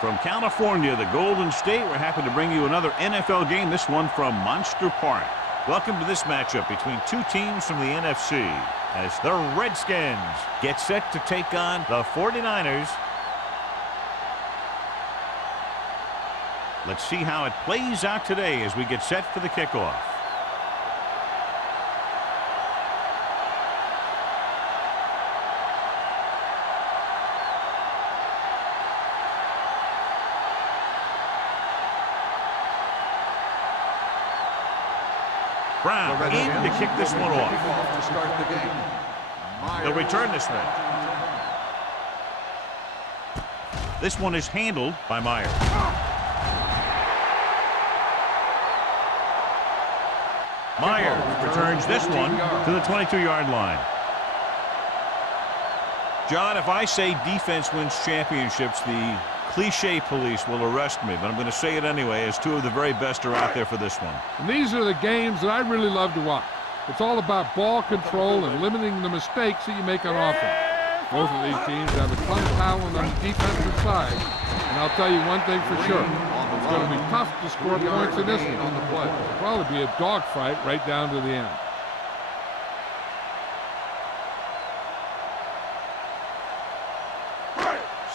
From California, the Golden State, we're happy to bring you another NFL game, this one from Monster Park. Welcome to this matchup between two teams from the NFC as the Redskins get set to take on the 49ers. Let's see how it plays out today as we get set for the kickoff. Brown in to kick this one off. To start the game. They'll return this one. This one is handled by Myers. Myers returns this one to the 22-yard line. John, if I say defense wins championships, the cliche police will arrest me, but I'm going to say it anyway, as two of the very best are out there for this one. And these are the games that I really love to watch. It's all about ball control and limiting the mistakes that you make on offense. Both of these teams have a ton of talent on the defensive side, and I'll tell you one thing for sure. It's going to be tough to score points in this one. It'll probably be a dogfight right down to the end.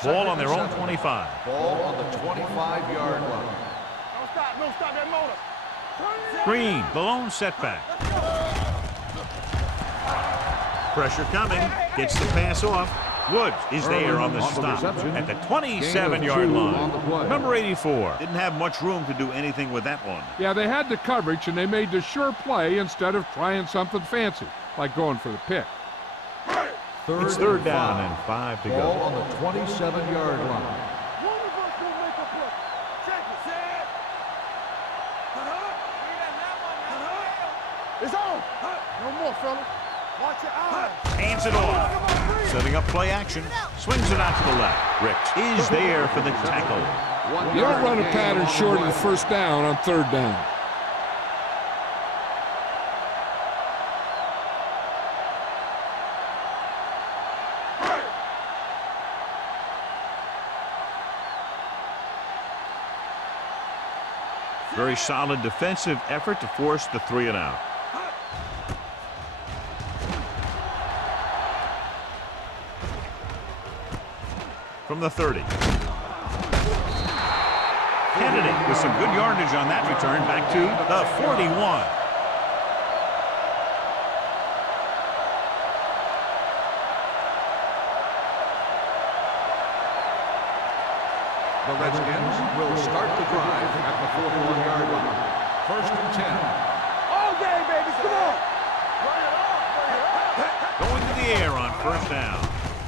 Ball on their own 25. Ball on the 25-yard line. Don't stop that motor. Green, the lone setback. Pressure coming, gets the pass off. Woods is there on the stop at the 27-yard line. Number 84 didn't have much room to do anything with that one. Yeah, they had the coverage, and they made the sure play instead of trying something fancy, like going for the pick. It's third down and 5 to go. Ball on the 27-yard line. It's on. No more, fellas. Watch your eyes. Hands it off. Setting up play action. Swings it out to the left. Ricks is there for the tackle. You don't run a pattern short of the first down on third down. Very solid defensive effort to force the 3 and out. From the 30. Kennedy with some good yardage on that return back to the 41. The Redskins will start the drive at the 41-yard line. First and 10. All day, baby. Come on. Going to the air on first down.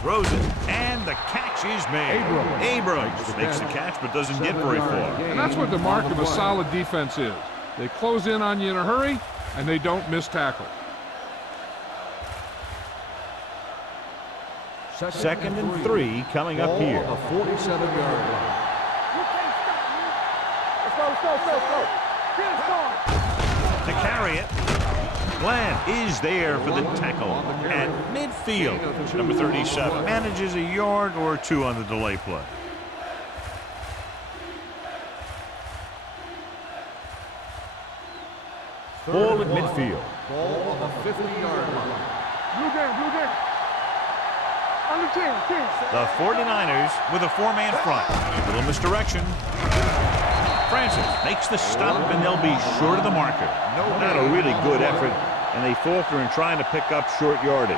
Throws it, and the catch is made. Abrams makes the catch, but doesn't get very far. And that's what the mark of a solid defense is. They close in on you in a hurry, and they don't miss tackle. Second and 3 coming up here. The 47-yard line. To carry it, Glenn is there for the tackle at midfield. Number 37 manages a yard or 2 on the delay play. Ball at midfield. Ball on the 50-yard line. Blue game. Under 10. The 49ers with a 4-man front. Little misdirection. Francis makes the stop, and they'll be short of the marker. Not a really good effort, and they falter in trying to pick up short yardage.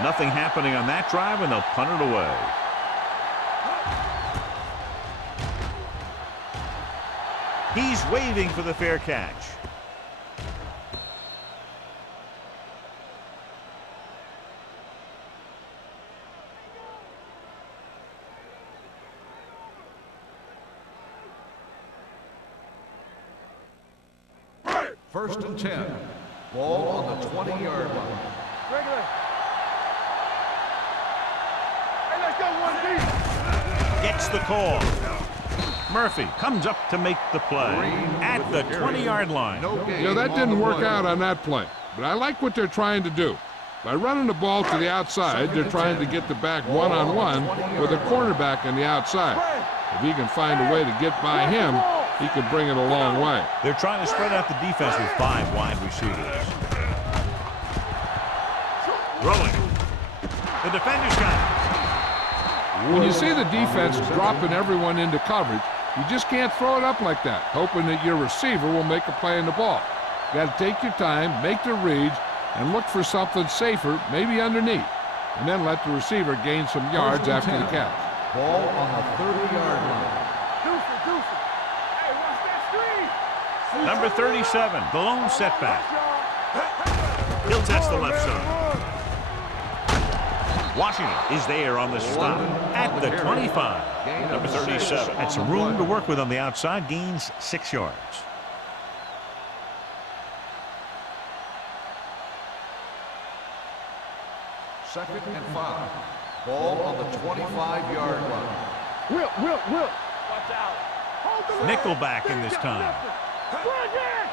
Nothing happening on that drive, and they'll punt it away. He's waving for the fair catch. First and 10. Ball on the 20-yard line. Regular. Hey, let's go one deep. Gets the call. Murphy comes up to make the play at the 20-yard line. Yeah, that didn't work out on that play, but I like what they're trying to do. By running the ball to the outside, they're trying to get the back one-on-one with a cornerback on the outside. If he can find a way to get by him, he could bring it a long way. They're trying to spread out the defense with 5 wide receivers. Rolling. The defender's got it. When you see the defense dropping everyone into coverage, you just can't throw it up like that, hoping that your receiver will make a play on the ball. You got to take your time, make the reads, and look for something safer, maybe underneath, and then let the receiver gain some yards after the catch. Ball on the 30-yard line. Deuce. Hey, watch that screen. Number 37, the lone setback. He'll test the left side. Washington is there on the stop at the 25. Number 37 had some room to work with on the outside, gains 6 yards. Second and 5. Ball on the 25-yard line. Whip. Watch out. Hold the Nickelback in this time. Bring it.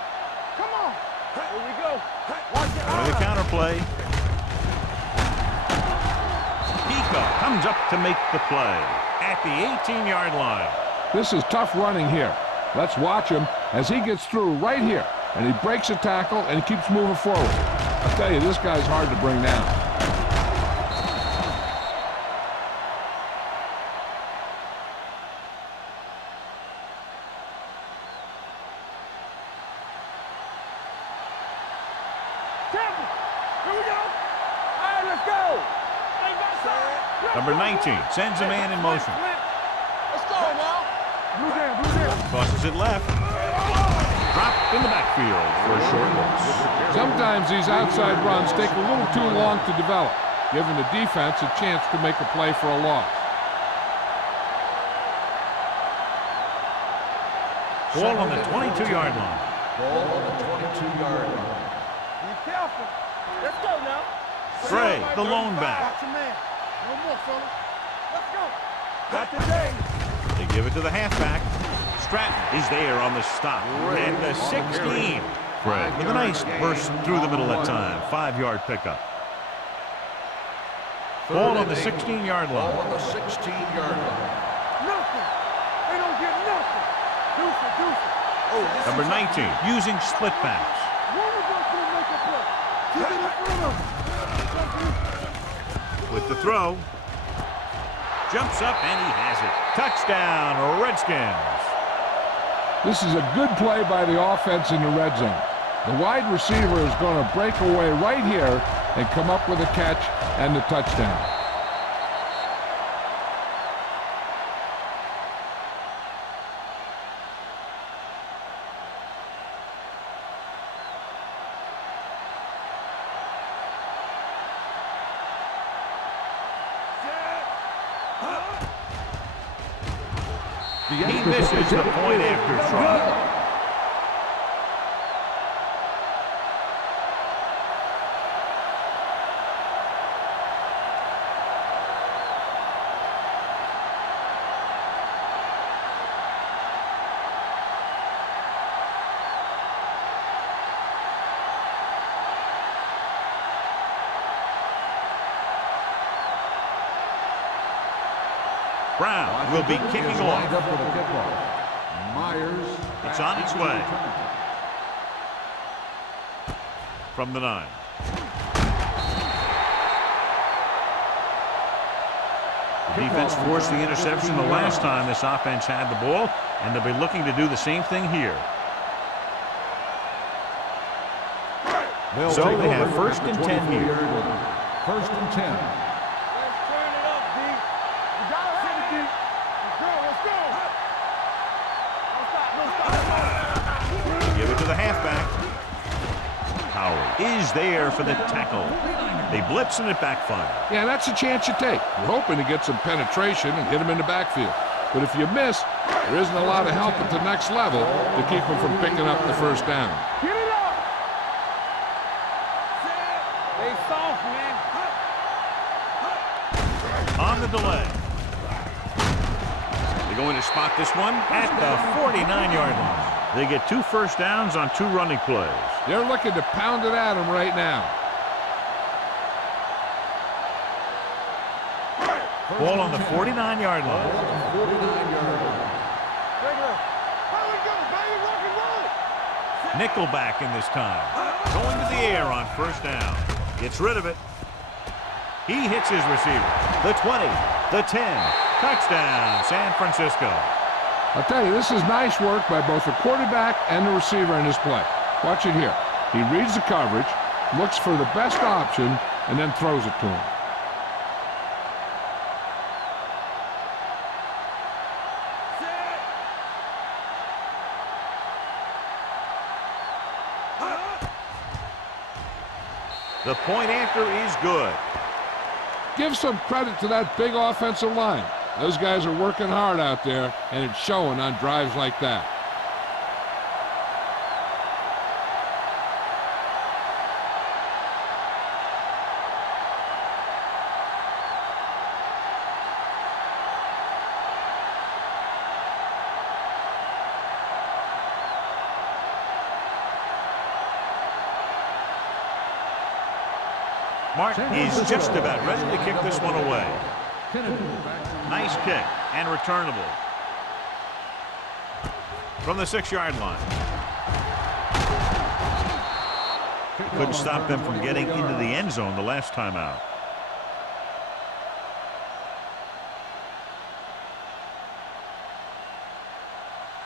Come on. Here we go. Watch it With the out. counterplay. Pico comes up to make the play at the 18-yard line. This is tough running here. Let's watch him as he gets through right here, and he breaks a tackle and he keeps moving forward. I'll tell you, this guy's hard to bring down. Here we go. All right, let's go. Number 19 sends a man in motion. Let's go now. Blue down. Crosses it left. Dropped in the backfield for a short loss. Sometimes these outside runs take a little too long to develop, giving the defense a chance to make a play for a loss. Ball on the 22-yard line. Ball on the 22-yard line. Be careful. Let's go now. Frey, the lone back. Got your man. No more, fellas. Let's go. Not today. They give it to the halfback. Stratton is there on the stop at the 16. Frey with a nice burst through the middle that time. 5-yard pickup. Ball on the 16-yard Ball line. on the 16-yard line. Nothing. They don't get nothing. Deuce. Number 19 using split backs. One of us will make a play. Keep it in front of them. With the throw. Jumps up and he has it. Touchdown, Redskins. This is a good play by the offense in the red zone. The wide receiver is going to break away right here and come up with a catch and the touchdown. He misses the point after try. Brown will be kicking Lined off. up for the kickoff. Myers. It's on its way. From the 9. The defense forced the interception the last time this offense had the ball, and they'll be looking to do the same thing here. So they have 1st and 10 here. 1st and 10. Let's turn it up, D. You got it, City D. Let's go. No stop. Give it to the halfback. Howard is there for the tackle. They blitz and it backfires. Yeah, that's a chance you take. You're hoping to get some penetration and hit him in the backfield. But if you miss, there isn't a lot of help at the next level to keep him from picking up the first down. Get it up. They soft, man. On the a delay. They're going to spot this one at the 49-yard line. They get 2 first downs on 2 running plays. They're looking to pound it at him right now. Ball on the 49-yard line. Nickelback in this time. Going to the air on first down. Gets rid of it. He hits his receiver. The 20, the 10. Touchdown, San Francisco. I'll tell you, this is nice work by both the quarterback and the receiver in this play. Watch it here. He reads the coverage, looks for the best option, and then throws it to him. The point after is good. Give some credit to that big offensive line. Those guys are working hard out there, and it's showing on drives like that. Martin is just about ready to kick this one away. Nice kick and returnable. From the 6-yard line. Couldn't stop them from getting into the end zone the last time out.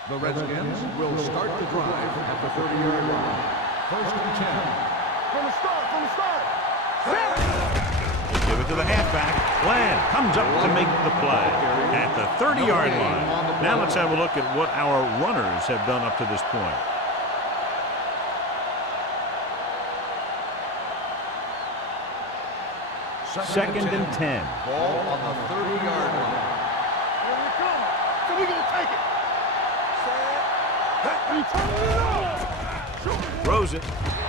The Redskins will start the drive at the 30-yard line. 1st and 10. From the start. Give it to the halfback. Bland comes up to make the play at the 30-yard line. Now let's have a look at what our runners have done up to this point. Second and 10. Ball on the 30-yard line. Here we come. So we gonna take it. He turned it up. Throws it.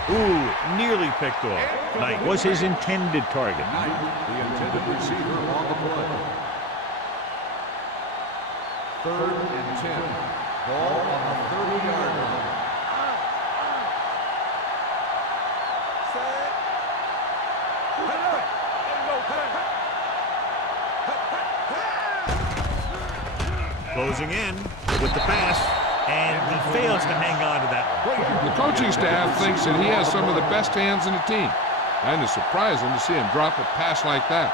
Ooh, nearly picked off. Knight was his intended target. Knight, the intended receiver on the play. 3rd and 10. Ball on the 30-yard line. Closing in with the pass, and he fails to hang on to that one. The coaching staff thinks that he has some of the best hands in the team. And it's surprising to see him drop a pass like that.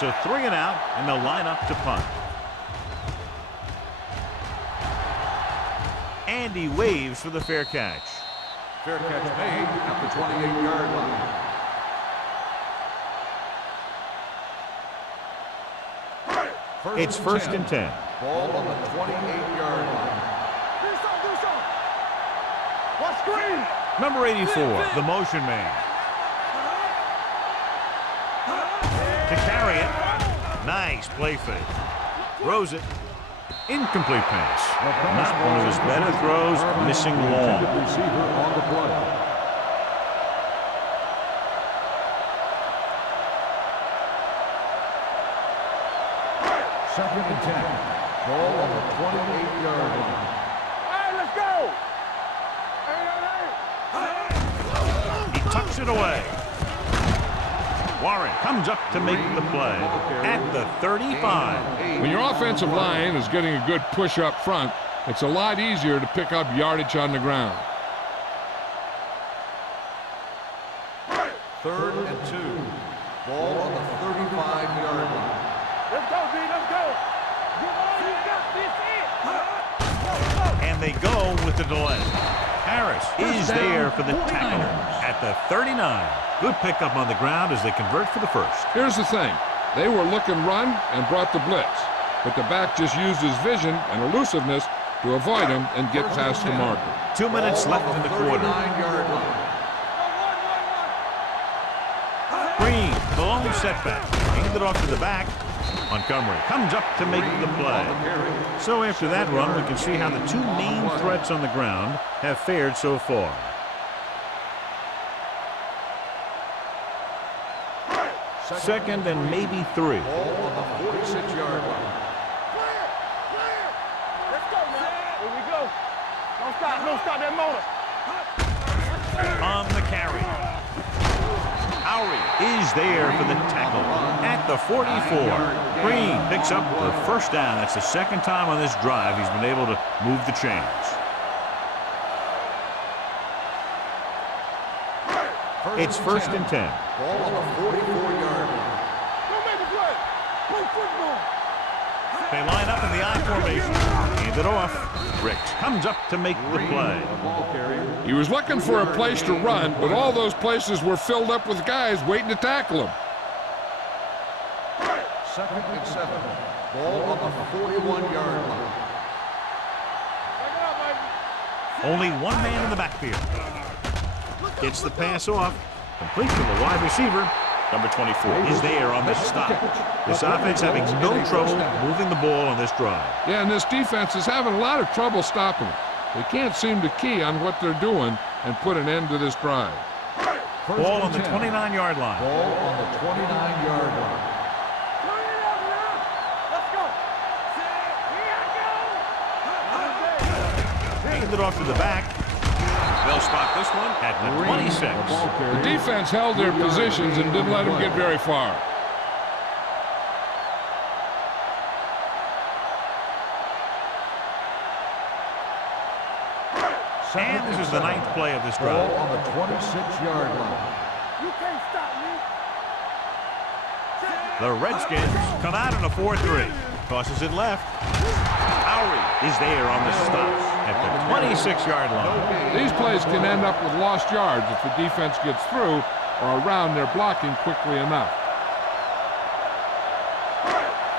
So 3 and out, and they'll line up to punt. And he waves for the fair catch. Fair catch made at the 28-yard line. It's 1st and 10. Ball on the 28-yard line. Do something. Watch screen. Number 84, the motion man. To carry it. Nice play fake. Throws it. Incomplete pass. Not one of his better throws, missing long. Receiver on the play. Second and 10. Ball on the 28-yard line. Hey, let's go. He tucks it away. Warren comes up to make the play at the 35. When your offensive line is getting a good push up front, it's a lot easier to pick up yardage on the ground. 3rd and 2. Ball on the 35-yard line. Let's go, B. Let's go. Get all you got. This it. And they go with the delay. Harris is there for the tackle at the 39. Good pickup on the ground as they convert for the first. Here's the thing. They were looking run and brought the blitz. But the back just used his vision and elusiveness to avoid him and get past the marker. 2 minutes left in the quarter. 39-yard line. Green, the lone setback. Handed off to the back. Montgomery comes up to make the play. So after that run, we can see how the 2 main threats on the ground have fared so far. Second and maybe 3. Ball on the 46-yard line. Clear! Clear! Let's go, man. Here we go. Don't stop that motor. On the carry. Lowry is there for the tackle at the 44. Green picks up the first down. That's the second time on this drive he's been able to move the chains. It's first and 10. Ball on the 44-yard line. Don't make a play. Play football. They line up in the I formation. Hand it off. Ricks comes up to make the play. He was looking for a place to run, but all those places were filled up with guys waiting to tackle him. Second and 7. Ball on the 41-yard line. Only one man in the backfield. Gets the pass off. Complete to the wide receiver. Number 24 is there on the stop. This offense having no trouble moving the ball on this drive. Yeah, and this defense is having a lot of trouble stopping them. They can't seem to key on what they're doing and put an end to this drive. Ball on the 29-yard line. Ball on the 29-yard line. Hand it off to the back. They'll spot this one at the 26. The defense held their positions and didn't let them get very far. And this is the 9th play of this drive. Ball on the 26-yard line. You can't stop me. The Redskins come out in a 4-3. Tosses it left. Lowry is there on the stop at the 26-yard line. These plays can end up with lost yards if the defense gets through or around their blocking quickly enough.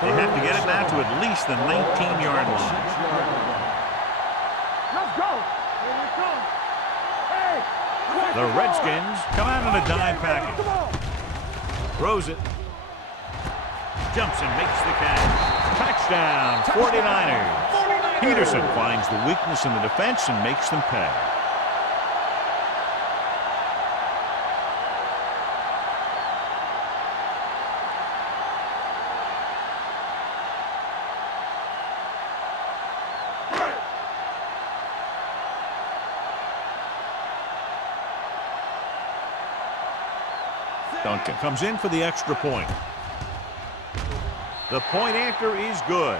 They have to get it now to at least the 19-yard line. Let's go. Here we come. Hey. The Redskins come out in a dime package. Come on. Throws it. Jumps and makes the catch. Touchdown, 49ers. Peterson finds the weakness in the defense and makes them pay. Duncan comes in for the extra point. The point after is good.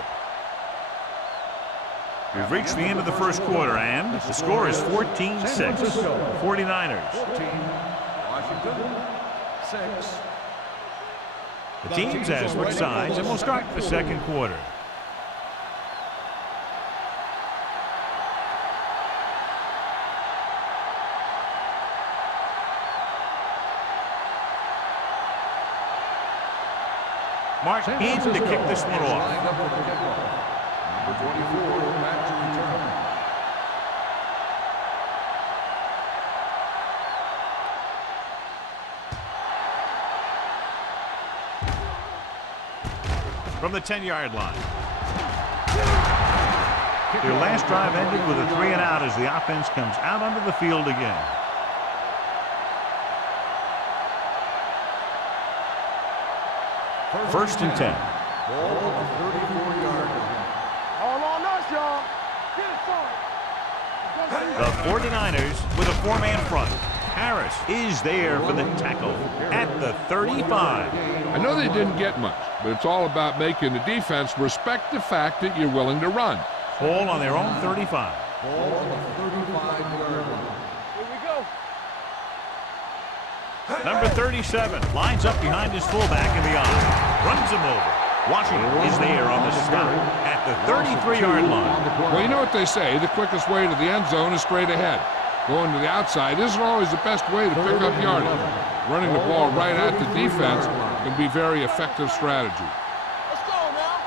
We've reached the end of the first quarter, and the score is 14-6. 49ers. 14. Washington. 6. The teams have switched sides, and we'll start the second quarter. Mark in to kick this one off. Lined up for the kickoff. Number 24, back to return. From the 10-yard line. Their last drive ended with a 3-and-out as the offense comes out onto the field again. First and 10. Ball on the 34-yard line. All on us, y'all. Get it started. The 49ers with a 4-man front. Harris is there for the tackle at the 35. I know they didn't get much, but it's all about making the defense respect the fact that you're willing to run. Ball on their own 35. Ball on the 35-yard line. Here we go. Number 37 lines up behind his fullback in the eye. Runs him over. Washington is there on the stop at the 33-yard line. Well, you know what they say, the quickest way to the end zone is straight ahead. Going to the outside isn't always the best way to pick up yardage. Running the ball right at the defense can be very effective strategy. Let's go now.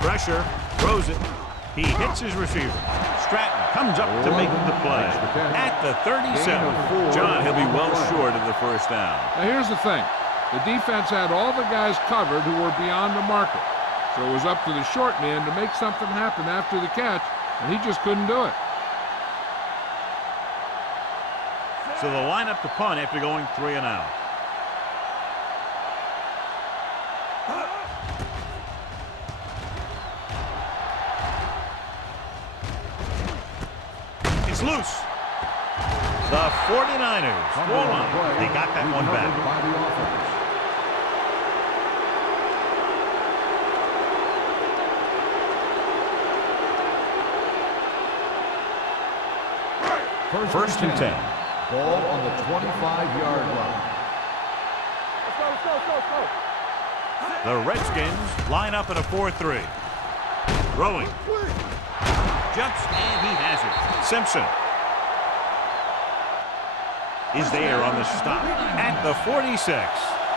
Pressure, throws it. He hits his receiver. Stratton comes up to make the play at the 37. John, he'll be well short of the first down. Now here's the thing. The defense had all the guys covered who were beyond the marker. So it was up to the short man to make something happen after the catch, and he just couldn't do it. So they'll line up to punt after going 3-and-out. Loose. The 49ers. Ball on. They got that one back. By the offense. First and 10. Ball on the 25-yard line. Let's go, let's go, let's go, let's go. The Redskins line up at a 4-3. Throwing. Jumps, and he has it. Simpson is there on the stop at the 46.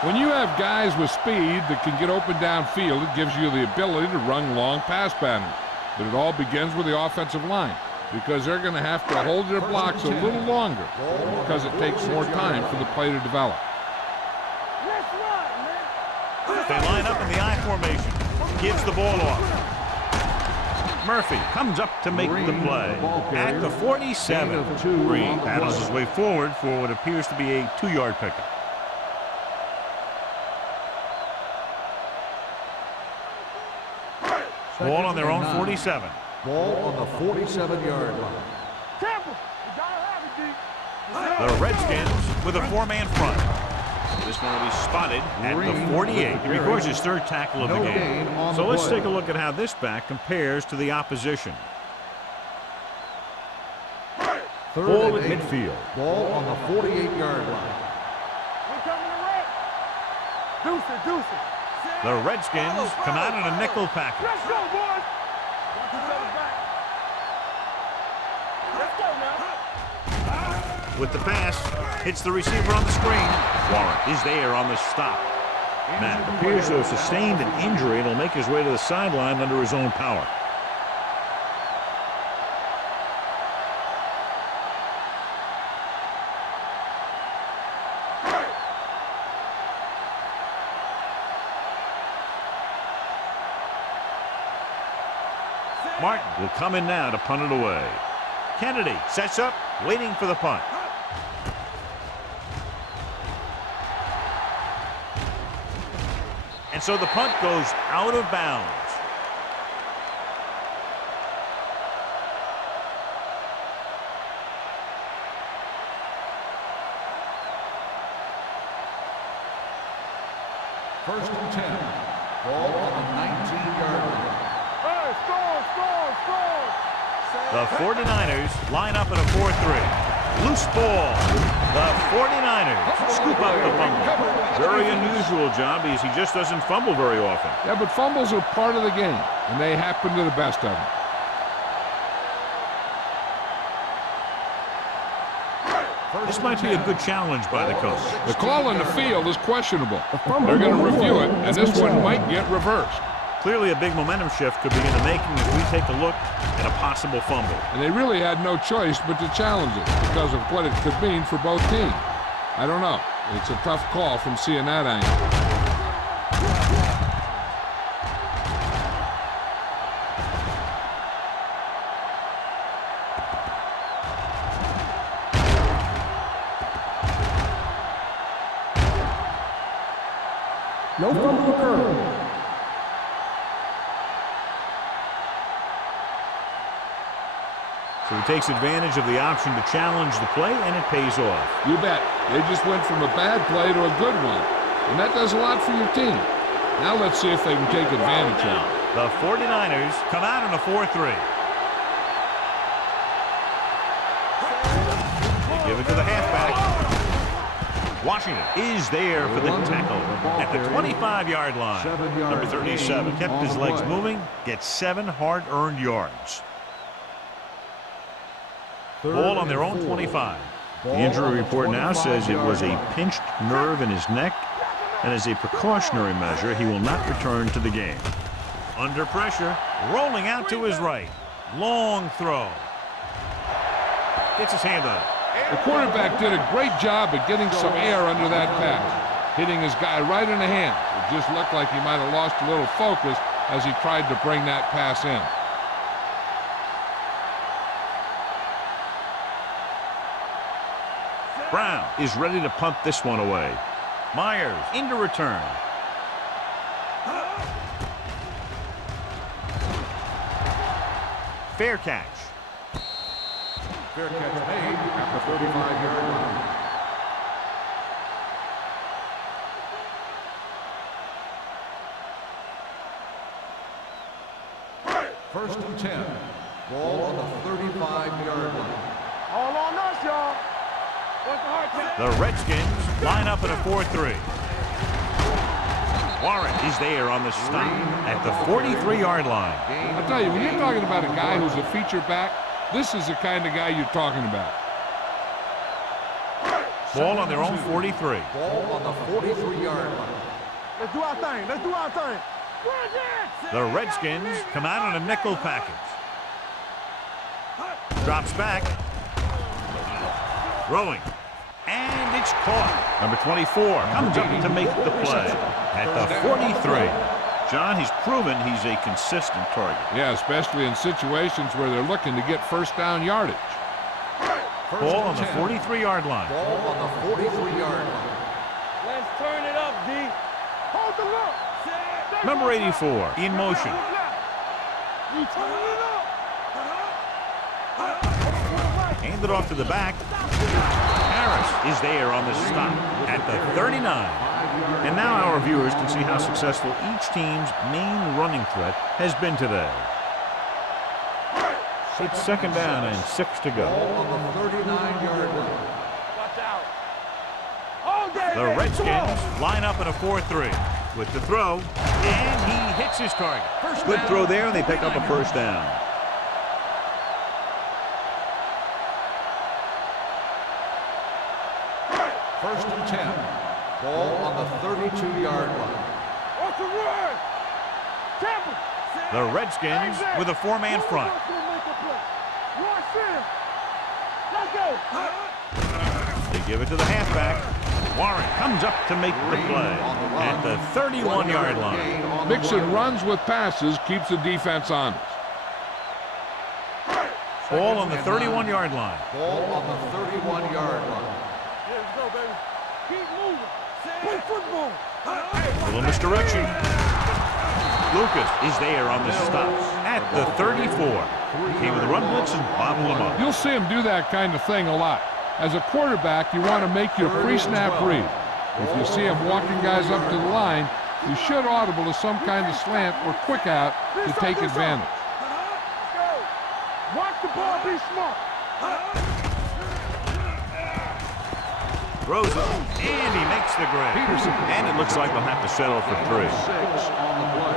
When you have guys with speed that can get open downfield, it gives you the ability to run long pass patterns. But it all begins with the offensive line, because they're going to have to hold their blocks a little longer because it takes more time for the play to develop. Let's run, man. They line up in the I formation. Gives the ball off. Murphy comes up to make the play at the 47. Green paddles his way forward for what appears to be a 2-yard pickup. Ball on their own 47. Ball on the 47-yard line. Temple, you gotta have it, D. The Redskins with a 4-man front. This one will be spotted at the 48. He records his 3rd tackle of the game. So let's take a look at how this back compares to the opposition. Ball at midfield. Ball on the 48-yard line. We coming to red. Deuce it, deuce it. The Redskins come out in a nickel package. Let's go, boys. Watch each other back. Let's go now. With the pass, hits the receiver on the screen. Warren is there on the stop. Matt appears to have sustained an injury and will make his way to the sideline under his own power. Martin will come in now to punt it away. Kennedy sets up, waiting for the punt. And so the punt goes out of bounds. First and 10. Ball on the 19-yard line. Hey, score, score, score. The 49ers line up at a 4-3. Loose ball. The 49ers scoop up the fumble. Very unusual job because he just doesn't fumble very often. Yeah, but fumbles are part of the game, and they happen to the best of them. This might be a good challenge by the coach. The call on the field is questionable. They're going to review it, and this one might get reversed. Clearly a big momentum shift could be in the making if we take a look at a possible fumble. And they really had no choice but to challenge it because of what it could mean for both teams. I don't know. It's a tough call from seeing that angle. No fumble occurred. So he takes advantage of the option to challenge the play, and it pays off. You bet. They just went from a bad play to a good one. And that does a lot for your team. Now let's see if they can take advantage of it. The 49ers come out in a 4-3. They give it to the halfback. Washington is there for the tackle at the 25-yard line. Number 37 kept his legs moving, gets 7 hard-earned yards. Ball on their own 25. The injury report now says it was a pinched nerve in his neck, and as a precautionary measure, he will not return to the game. Under pressure, rolling out to his right. Long throw. Gets his hand on it. The quarterback did a great job of getting some air under that pass, hitting his guy right in the hand. It just looked like he might have lost a little focus as he tried to bring that pass in. Brown is ready to punt this one away. Myers into return. Fair catch. Fair catch made at the 35-yard line. First and 10. Ball on the 35-yard line. All on us, y'all. What's the hard count? The Redskins line up in a 4-3. Warren is there on the stop at the 43-yard line. I'll tell you, when you're talking about a guy who's a feature back, this is the kind of guy you're talking about. Ball on their own 43. Ball on the 43-yard line. Let's do our thing. Let's do our thing. The Redskins come out in a nickel package. Drops back. Throwing. And it's caught. Number 24 comes up to make the play at the 43. John, he's proven he's a consistent target. Yeah, especially in situations where they're looking to get first down yardage. Ball on the 43-yard line. Ball on the 43-yard line. Let's turn it up, D. Hold the look. Number 84 in motion. We turn it up. Handed off to the back. Harris is there on the stop at the 39. And now our viewers can see how successful each team's main running threat has been today. It's second down and 6 to go. Ball on the 39-yard line. Watch out. All day, The Redskins line up in a 4-3 with the throw, and he hits his target. Good throw there, and they pick up a first down. First and 10. Ball on the 32-yard line. What's the run? Temple. The Redskins with a four-man front. Let's go. They give it to the halfback. Warren comes up to make the play at the 31-yard line. Mixing runs with passes keeps the defense honest. Ball on the 31-yard line. Ball on the 31-yard line. Let's go, baby. Keep moving. Play football. Little misdirection. Lucas is there on the stop at the 34. Came with a run blitz and bobbled him up. You'll see him do that kind of thing a lot. As a quarterback, you want to make your pre-snap read. If you see him walking guys up to the line, you should audible to some kind of slant or quick out to take advantage. Watch the ball, be smart. Throws it, and he makes the grab. And it looks like they'll have to settle for 3. 6 on the play.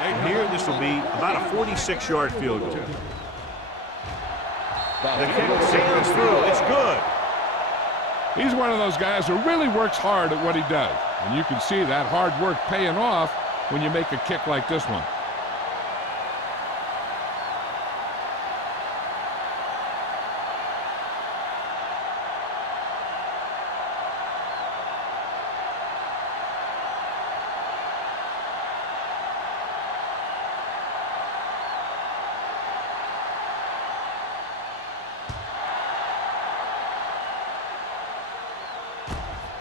And here, this will be about a 46-yard field goal. The kick sails through. It's good. He's one of those guys who really works hard at what he does. And you can see that hard work paying off when you make a kick like this one.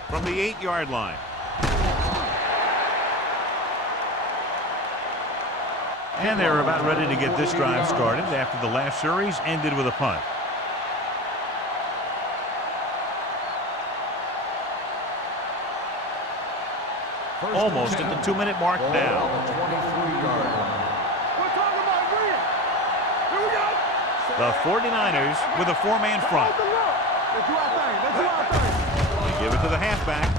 From the 8-yard line. And they're about ready to get this drive started after the last series ended with a punt. Almost at the 2-minute mark now. On the 23-yard line. We're talking about win. Here we go. The 49ers with a 4-man front. Hold the look. Let's do our thing. Let's do our thing. They give it to the halfback.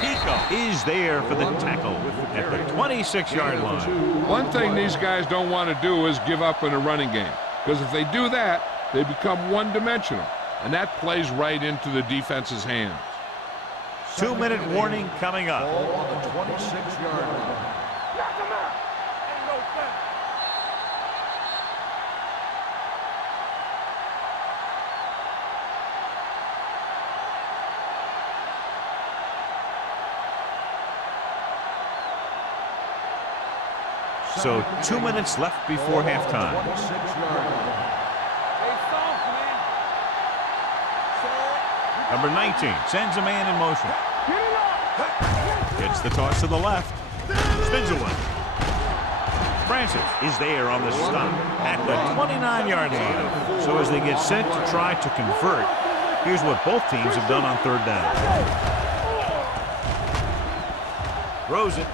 Pico is there for the tackle at the 26-yard line. One thing these guys don't want to do is give up in a running game. Because if they do that, they become one-dimensional. And that plays right into the defense's hands. 2-minute warning coming up. Ball on the 26-yard line. Knock him out. Ain't no thing. So 2 minutes left before halftime. 26-yard line. Stay soft, man. Set. We Number 19 sends a man in motion. Gets the toss to the left. Spins away. Francis is there on the stop at the 29-yard line. So as they get set to try to convert, here's what both teams have done on third down. Throws it.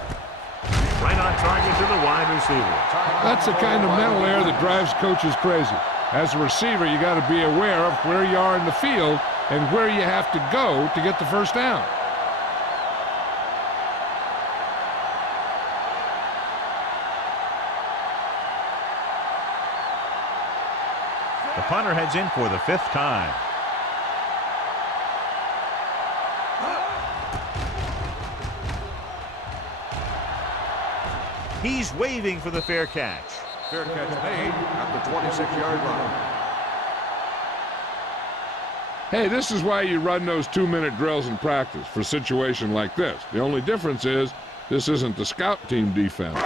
Right on target to the wide receiver. That's the kind of mental error that drives coaches crazy. As a receiver, you got to be aware of where you are in the field and where you have to go to get the first down. The punter heads in for the 5th time. He's waving for the fair catch. Fair catch made at the 26-yard line. Hey, this is why you run those 2-minute drills in practice for a situation like this. The only difference is this isn't the scout team defense.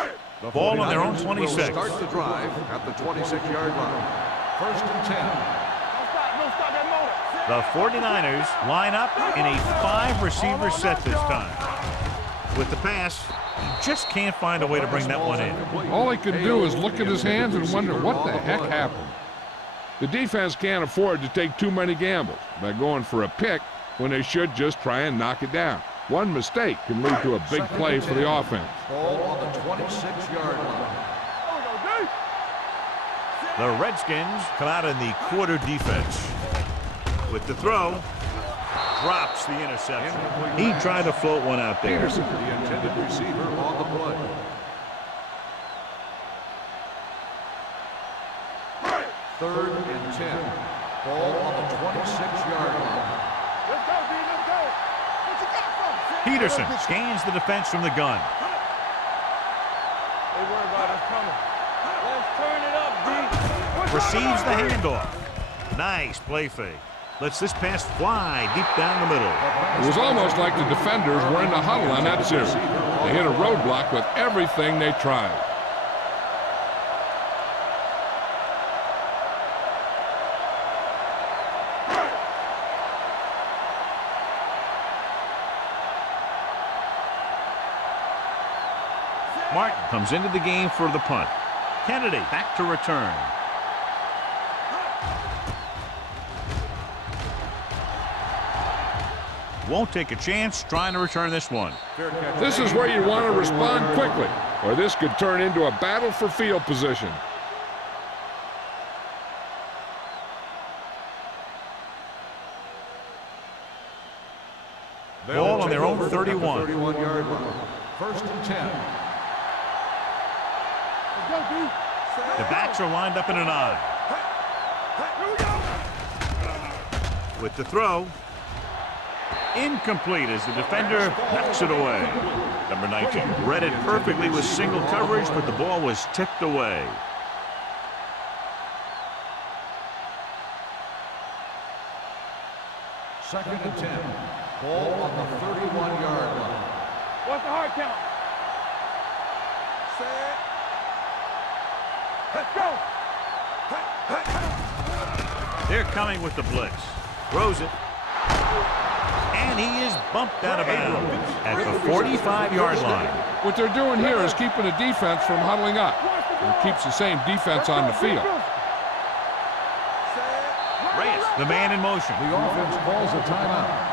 The Ball on their own 49ers 26. will start the drive at the 26-yard line. 1st and 10. The 49ers line up in a 5-receiver set this time. With the pass, he just can't find a way to bring that one in. All he can do is look at his hands and wonder what the heck happened. The defense can't afford to take too many gambles by going for a pick when they should just try and knock it down. One mistake can lead to a big play for the offense. Ball on the 26-yard line. The Redskins come out in the quarter defense. With the throw, drops the interception. He tried to float one out there. Peterson, the intended receiver, on the play. Third and 10. Ball on the 26-yard line. Let's go, D. Let's go. What you got from? Peterson scans the defense from the gun. They worry about us coming. Let's turn it up, D. Receives the handoff. Nice play fake. Lets this pass fly deep down the middle. It was almost like the defenders were in the huddle on that series. They hit a roadblock with everything they tried. Martin comes into the game for the punt. Kennedy back to return. Won't take a chance trying to return this one. This is where you want to respond quickly, or this could turn into a battle for field position. Ball on their own 31. 31-yard line. 1st and 10. Let's go, D. The backs are lined up in an I. Here we go. With the throw, incomplete as the defender knocks it away. Number 19 read it perfectly with single coverage, but the ball was tipped away. Second and 10. Ball on the 31-yard line. What's the hard count? Let's go. They're coming with the blitz. Throws it. And he is bumped out of bounds at the 45-yard line. What they're doing here is keeping the defense from huddling up. And keeps the same defense on the field. Reyes, the man in motion. The offense calls a timeout.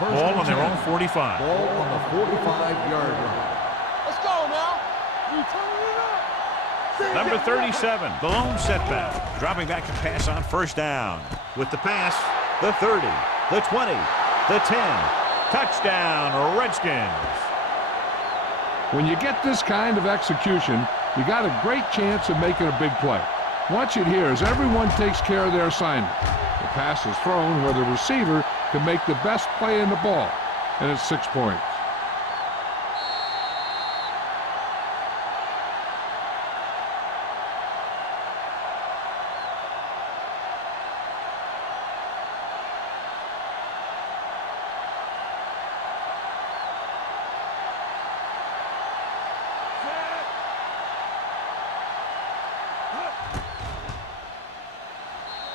Ball on their own 45. Ball on the 45-yard line. Let's go now. We turning it up. Number 37, the lone setback. Dropping back to pass on first down. With the pass, the 30, the 20, the 10. Touchdown, Redskins. When you get this kind of execution, you got a great chance of making a big play. Watch it here as everyone takes care of their assignment. The pass is thrown where the receiver can make the best play in the ball, and it's 6 points.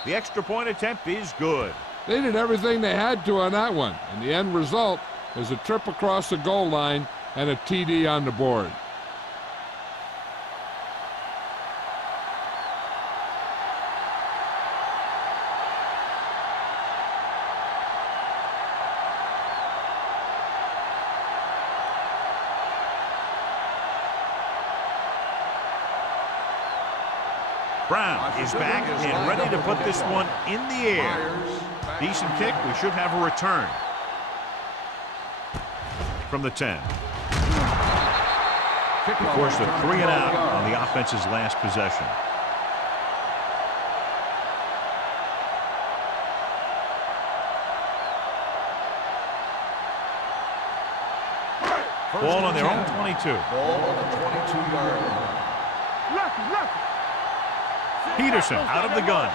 The extra point attempt is good. They did everything they had to on that one, and the end result is a trip across the goal line and a TD on the board. Brown is back and ready to put this one in the air. Decent kick. We should have a return from the 10. Forced a 3 and out on the offense's last possession. Ball on their own 22. Ball on the 22-yard line. Peterson out of the gun.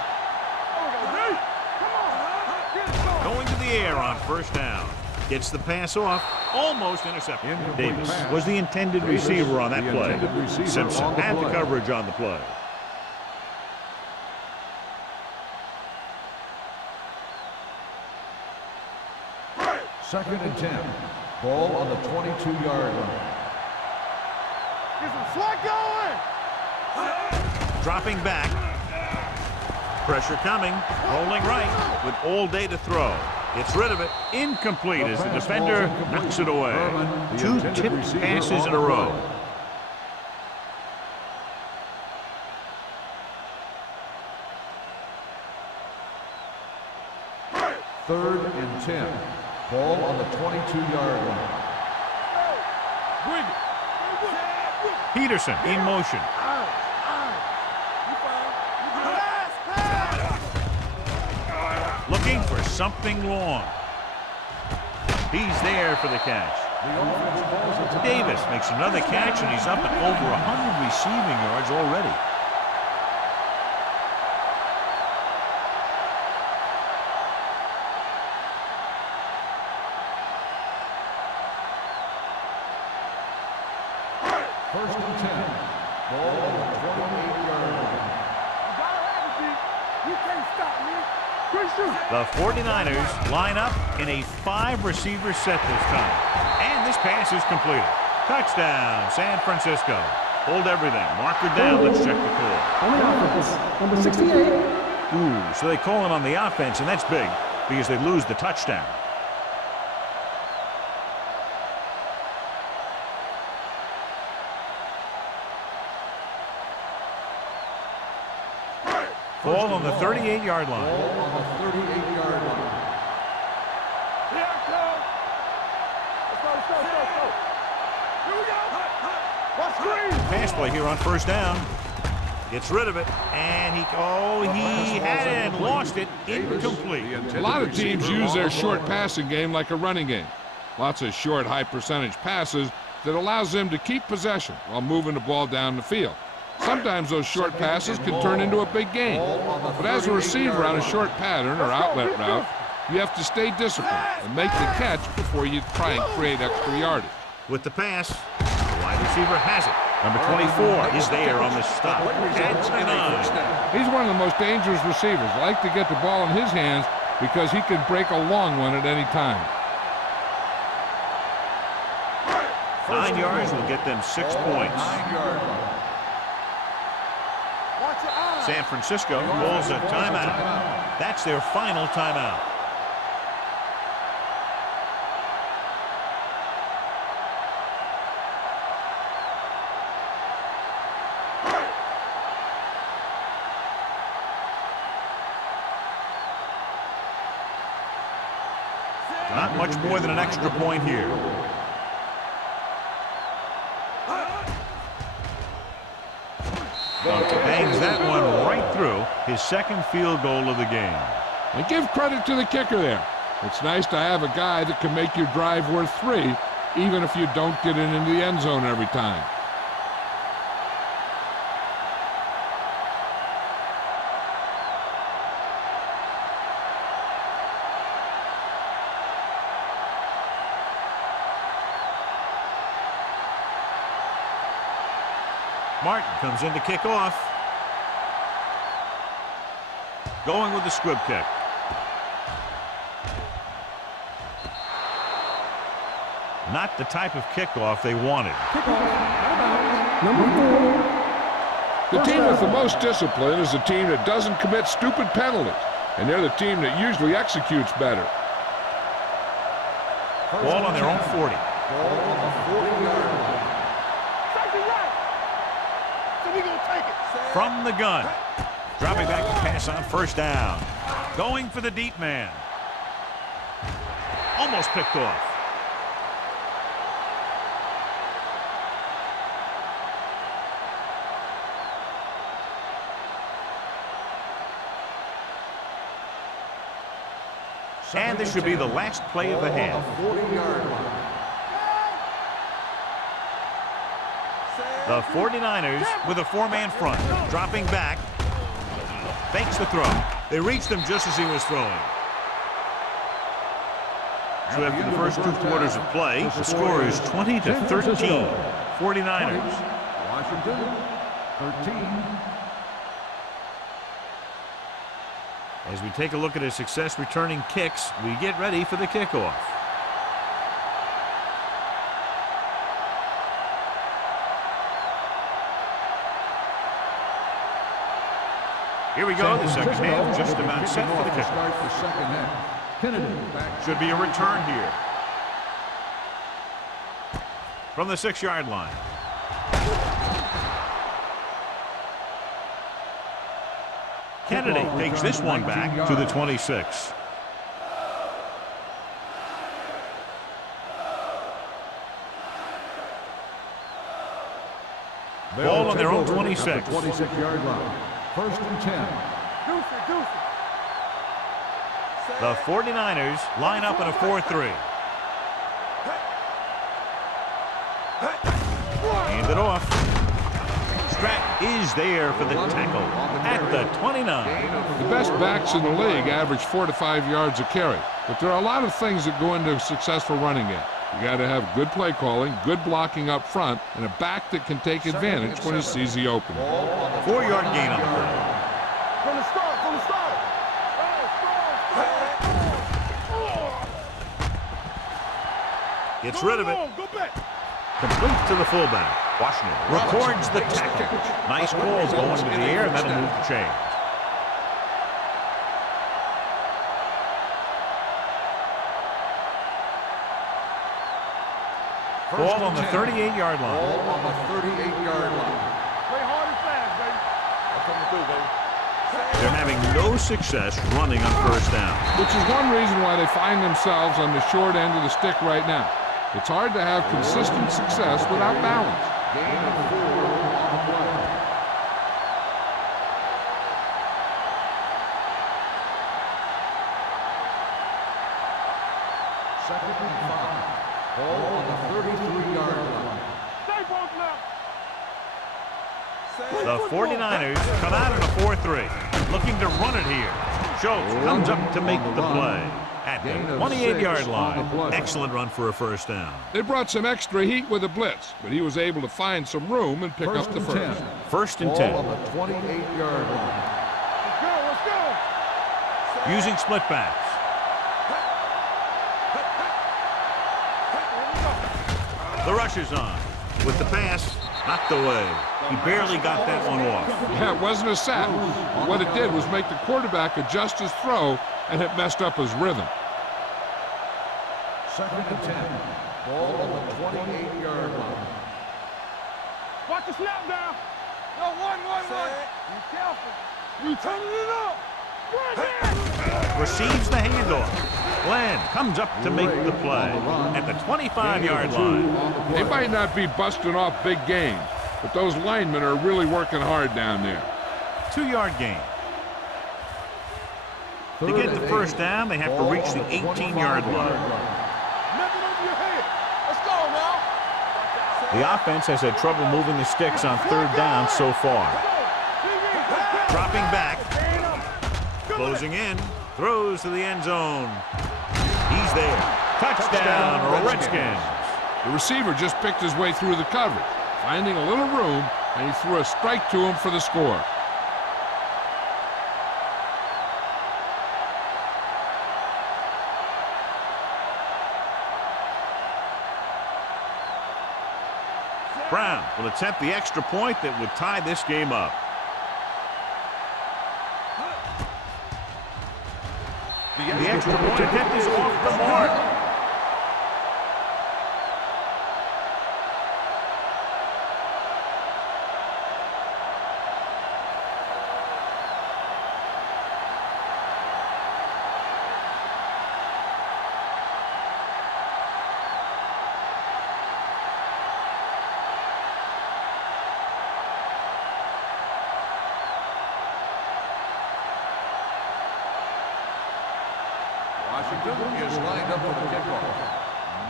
Going to the air on first down. Gets the pass off. Almost intercepted. Davis was the intended receiver on that play. Simpson had the coverage on the play. Second and 10. Ball on the 22-yard line. Get some slack going! Dropping back. Pressure coming. Rolling right with all day to throw. Gets rid of it. Incomplete as the defender knocks it away. 2 tipped passes in a row. Third and 10. Ball on the 22-yard line. Peterson in motion. Looking for something long. He's there for the catch. Davis makes another catch, and he's up at over 100 receiving yards already. First and 10. Ball on the 28-yard line. You can't stop me. The 49ers line up in a 5-receiver set this time. And this pass is completed. Touchdown, San Francisco. Hold everything. Marker down. Let's check the call. On the offense, number 68. Ooh, so they call it on the offense, and that's big because they lose the touchdown. Ball on the 38-yard line. Ball on the 38-yard line. Here it comes. Let's go. Here we go. Watch screen. Pass play here on first down. Gets rid of it, and he had it and lost it. Incomplete. A lot of teams use their short passing game like a running game. Lots of short, high-percentage passes that allows them to keep possession while moving the ball down the field. Sometimes those short passes can turn into a big gain. But as a receiver on a short pattern or outlet route, you have to stay disciplined and make the catch before you try and create extra yardage. With the pass, the wide receiver has it. Number 24 is there on the stop. Heads and eyes. He's one of the most dangerous receivers. I like to get the ball in his hands because he can break a long one at any time. 9 yards will get them 6 points. 9-yard line. San Francisco calls a timeout. That's their final timeout. Not much more than an extra point here. Bangs that one right through his second field goal of the game. And give credit to the kicker there. It's nice to have a guy that can make your drive worth 3, even if you don't get it into the end zone every time. Martin comes in to kick off. Going with the squib kick. Not the type of kickoff they wanted. The team with the most discipline is the team that doesn't commit stupid penalties, and they're the team that usually executes better. Ball on their own 40. Ball on the 40-yard line. So we gonna take it. From the gun. Dropping back to pass on first down. Going for the deep man. Almost picked off. And this should be the last play of the half. 40-yard line. The 49ers with a four-man front. Dropping back. Fakes the throw. They reached him just as he was throwing. So after the first 2 quarters of play, the score is 20-13. 49ers. Washington, 13. As we take a look at his success returning kicks, we get ready for the kickoff. Here we go, the second half just about set for the kickoff. Start the second half. Kennedy. Should be a return here. From the 6-yard line. Kennedy takes this one back to the 26. Ball on their own 26. 26-yard line. First and 10. The 49ers line up in a 4-3. Hand it off. Strat is there for the tackle at the 29. The best backs in the league average 4 to 5 yards a carry, but there are a lot of things that go into a successful running game. You got to have good play calling, good blocking up front, and a back that can take advantage when he sees the opening. 4-yard gain on the play. From the start. Gets rid of it. Go back. Complete to the fullback. Washington records the tackle. Nice ball going to the air, and that'll move the chains. Ball on the 38-yard line. Ball on the 38-yard line. Play hard and fast, baby. That's what we do, baby. They're having no success running on first down. Which is one reason why they find themselves on the short end of the stick right now. It's hard to have consistent success without balance. Gain of 4 on the play. Second and 5. Ball on the 33-yard line. Stay both left. The 49ers come out in a 4-3, looking to run it here. Schultz comes up to make the play at the 28-yard line. Excellent run for a first down. They brought some extra heat with a blitz, but he was able to find some room and pick up the first. First and Ball 10. on the 28-yard line. Let's go. Using split backs. The rush is on. With the pass, knocked away. He barely got that one off. Yeah, it wasn't a sack. What it did was make the quarterback adjust his throw, and it messed up his rhythm. Second and 10. Ball on the 28-yard line. Watch the snap down. No, one. Be careful. You turning it up. Right there. Receives the handoff. Glenn comes up to make the play at the 25-yard line. They might not be busting off big gains, but those linemen are really working hard down there. 2-yard gain. To get the first down, they have to reach the 18-yard line. Nothing over your head. Let's go now. The offense has had trouble moving the sticks on third down so far. Dropping back. Closing in. Throws to the end zone. He's there. Touchdown, Redskins. The receiver just picked his way through the coverage, finding a little room, and he threw a strike to him for the score. Brown will attempt the extra point that would tie this game up. The extra point attempt is off the mark. Washington is lined up for the kickoff.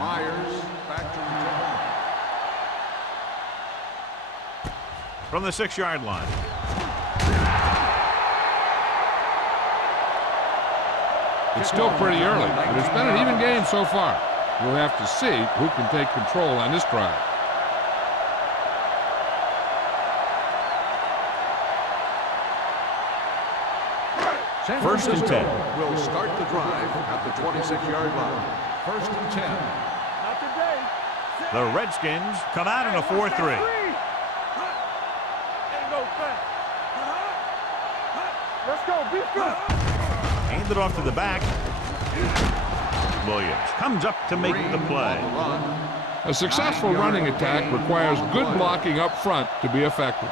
Myers back to return. From the 6-yard line. It's still pretty early, but it's been an even game so far. We'll have to see who can take control on this drive. First and 10. Will start the drive at the 26-yard line. First and 10. Not today. The Redskins come out in a 4-3. Ain't no thing. Let's go. Be good. Hand it off to the back. Williams comes up to make the play. A successful running attack requires good blocking up front to be effective.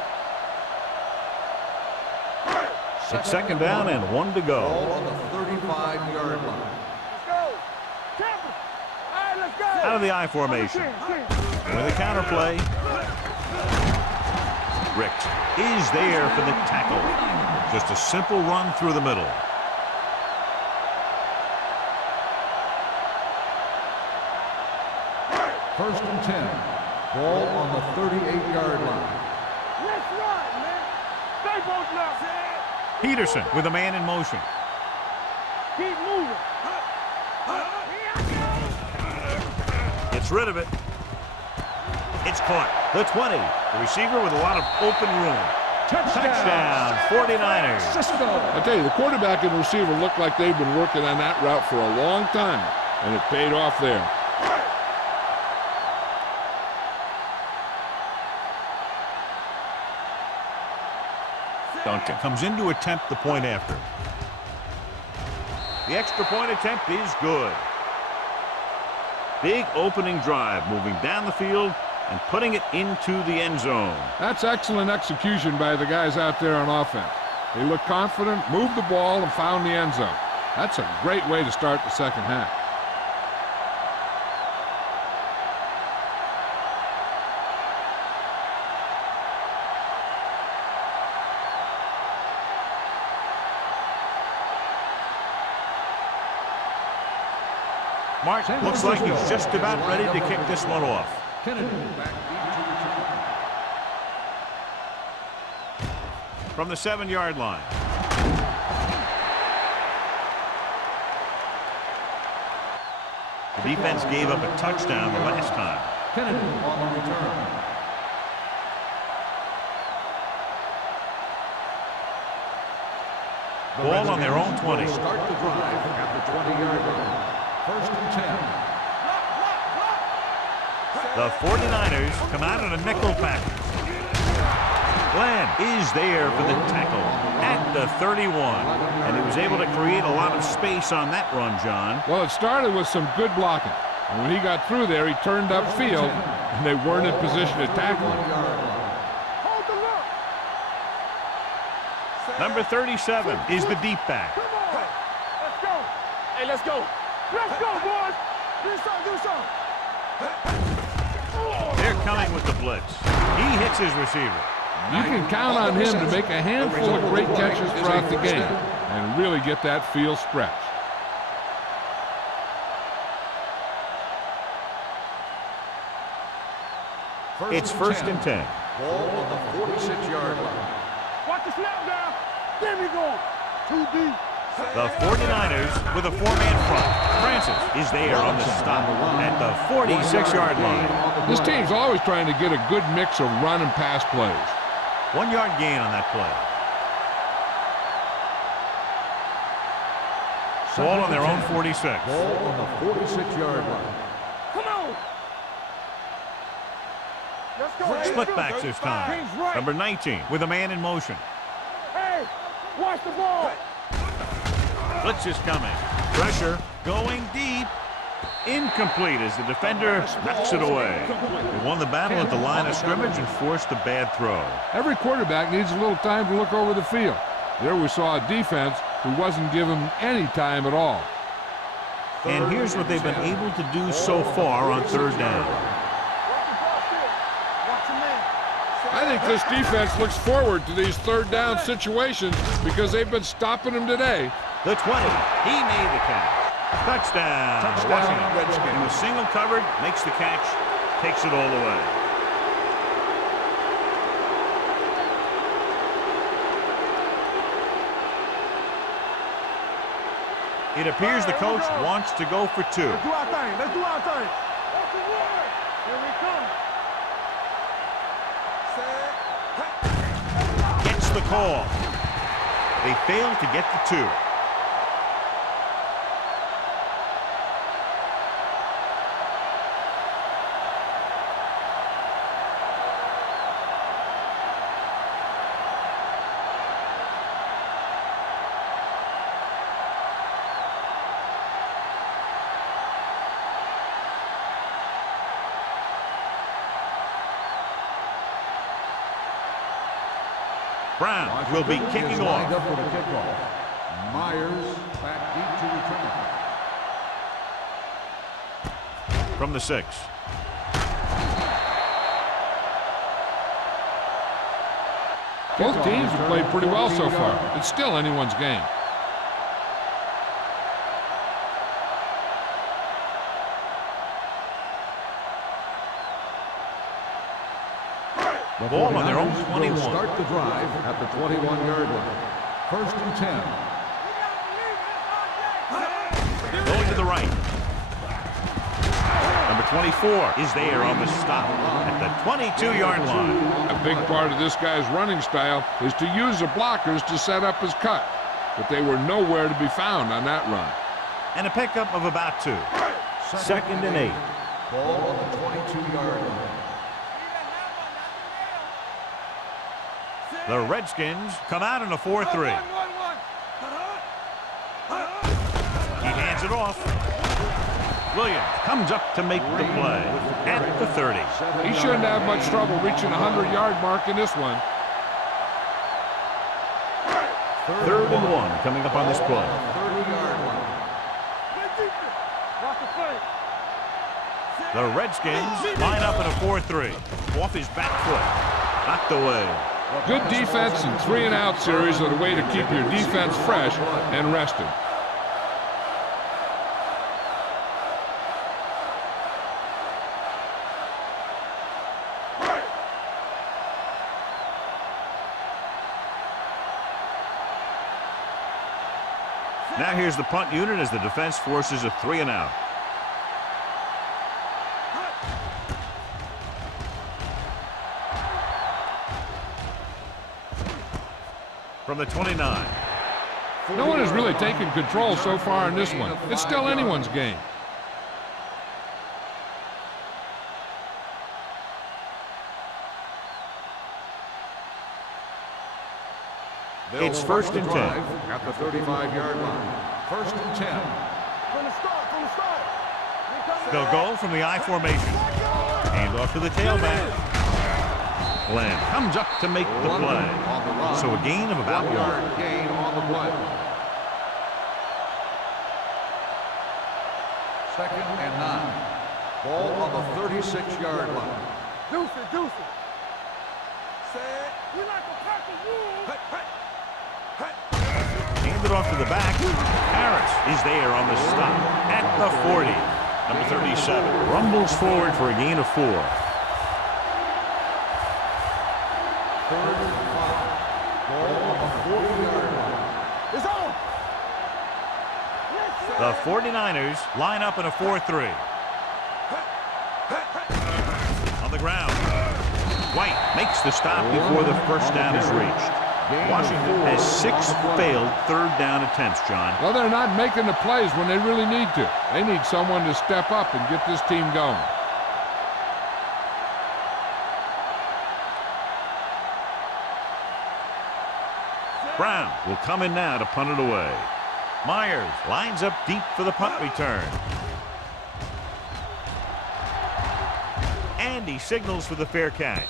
It's second down and 1 to go. Ball on the 35-yard line. Let's go. Campbell. All right, let's go. Out of the I formation. With a counter play. Ricks is there for the tackle. Just a simple run through the middle. First and 10. Ball on the 38-yard line. Let's run, man. Stay both now. Peterson with a man in motion. Keep moving. Gets rid of it. It's caught. The 20. The receiver with a lot of open room. Touchdown, 49ers. I tell you, the quarterback and receiver look like they've been working on that route for a long time, and it paid off there. Duncan comes in to attempt the point after. The extra point attempt is good. Big opening drive, moving down the field and putting it into the end zone. That's excellent execution by the guys out there on offense. They looked confident, moved the ball, and found the end zone. That's a great way to start the second half. Mark looks like he's just about ready to kick this one off. Kennedy back deep to return. From the 7-yard line. The defense gave up a touchdown the last time. Kennedy on the return. Ball on their own 20. Start the drive at the 20-yard line. First and 10. The 49ers come out in a nickel package. Glenn is there for the tackle at the 31. And he was able to create a lot of space on that run, John. Well, it started with some good blocking. And when he got through there, he turned upfield, and they weren't in position to tackle him. Hold the look. Number 37 is the deep back. Come on. Let's go. Hey, let's go. Let's go, boys. Do something. Do something. They're coming with the blitz. He hits his receiver. You can count on him to make a handful of great catches throughout the game and really get that field stretched. It's first and 10. Ball on the 46-yard line. Watch the snap down. There we go. Too deep. The 49ers with a 4-man front. Francis is there on the stop at the 46-yard line. This team's always trying to get a good mix of run and pass plays. 1-yard gain on that play. Ball on their own 46. Ball on the 46-yard line. Come on. Split backs this time. Number 19 with a man in motion. Hey, watch the ball. Blitz is coming. Pressure going deep. Incomplete as the defender knocks it away. They won the battle at the line of scrimmage and forced a bad throw. Every quarterback needs a little time to look over the field. There we saw a defense who wasn't given any time at all. And here's what they've been able to do so far on third down. I think this defense looks forward to these third down situations because they've been stopping them today. The 20. He made the catch. Touchdown. Touchdown, Redskins. He was single covered, makes the catch, takes it all the way. It appears the coach wants to go for two. Let's do our thing. Let's do our thing. That's the word. Here we come. Gets the call. They fail to get the two. Brown will be kicking off. Up for the kickoff. Myers back deep to return. From the 6. Both teams have played pretty well so far. It's still anyone's game. The ball on their own 21. Will start the drive at the 21-yard line. 1st and 10. Going to the right. Number 24 is there on the stop at the 22-yard line. A big part of this guy's running style is to use the blockers to set up his cut, but they were nowhere to be found on that run. And a pickup of about 2. 2nd and 8. Ball on the 22-yard line. The Redskins come out in a 4-3. He hands it off. Williams comes up to make the play at the 30. He shouldn't have much trouble reaching the 100-yard mark in this one. 3rd and 1 coming up on this play. 30-yard line. The Redskins line up in a 4-3. Off his back foot. Knocked away. Good defense and 3-and-out series are the way to keep your defense fresh and rested. Now here's the punt unit as the defense forces a 3-and-out. From the 29. No one has really taken control so far in this one. It's still anyone's game. It's 1st and 10. At the 35-yard line. 1st and 10. From the start. They'll go from the I formation. Hand off to the tailback. Glenn comes up to make the play. So a gain of about 1. Gain on the play. 2nd and 9. Ball on the 36-yard line. Deuce it. We like to pack the rules. Handed off to the back. Harris is there on the stop at the 40. Number 37 rumbles forward for a gain of 4. 3rd and 5. Ball on the 40-yard line. It's on. The 49ers line up in a 4-3. On the ground. White makes the stop before the first down is reached. Washington has 6 failed third down attempts, John. Well, they're not making the plays when they really need to. They need someone to step up and get this team going. Brown will come in now to punt it away. Myers lines up deep for the punt return. And he signals for the fair catch.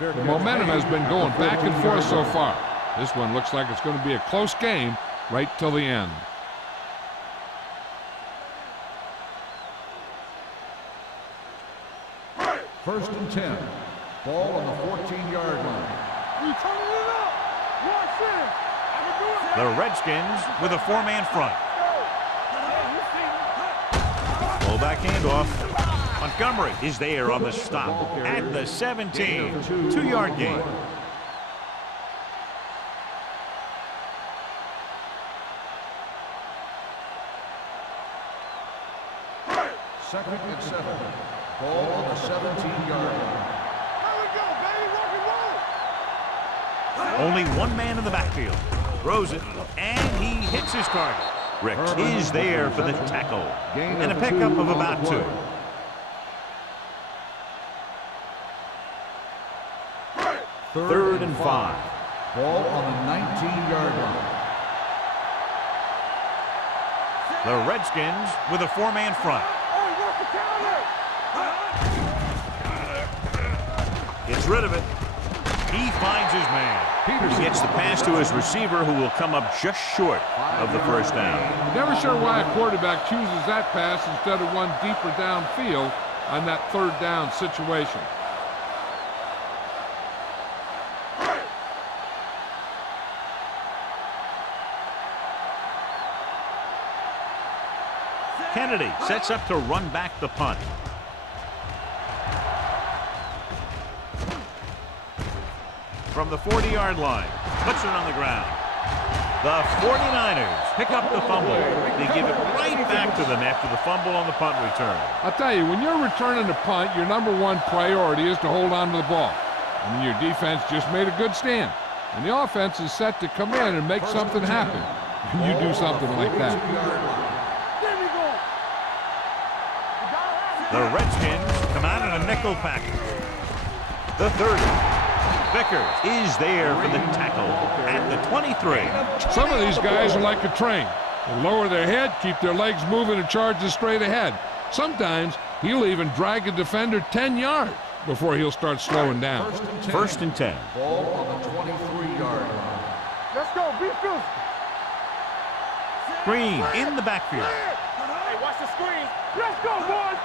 The momentum has been going back and forth so far. This one looks like it's going to be a close game right till the end. First and 10. Ball on the 14-yard line. You turning it up. Watch him. I can do it. The Redskins with a four-man front. Fullback handoff. Montgomery is there on the stop at the 17. 2-yard gain. Second and 7. Ball on the 17-yard line. There we go, baby. Rock and roll. Only one man in the backfield. Throws it, and he hits his target. Ricks is there for the tackle. And a pickup of about 2. Third and 5. Ball on the 19-yard line. The Redskins with a four-man front. Hey, work the counter. Gets rid of it. He finds his man. He gets the pass to his receiver, who will come up just short of the first down. Never sure why a quarterback chooses that pass instead of one deeper downfield on that third down situation. Kennedy sets up to run back the punt. From the 40-yard line, puts it on the ground. The 49ers pick up the fumble. They give it right back to them after the fumble on the punt return. I'll tell you, when you're returning a punt, your number one priority is to hold on to the ball. I mean, your defense just made a good stand. And the offense is set to come in and make something happen. And you do something like that. There we go. The Redskins come out in a nickel package. The 30. Vickers is there for the tackle at the 23. Some of these guys are like a train. They lower their head, keep their legs moving, and charge straight ahead. Sometimes he'll even drag a defender 10 yards before he'll start slowing down. First and 10. Ball on the 23-yard line. Let's go. Be physical. Green in the backfield. Hey, watch the screen. Let's go, boys.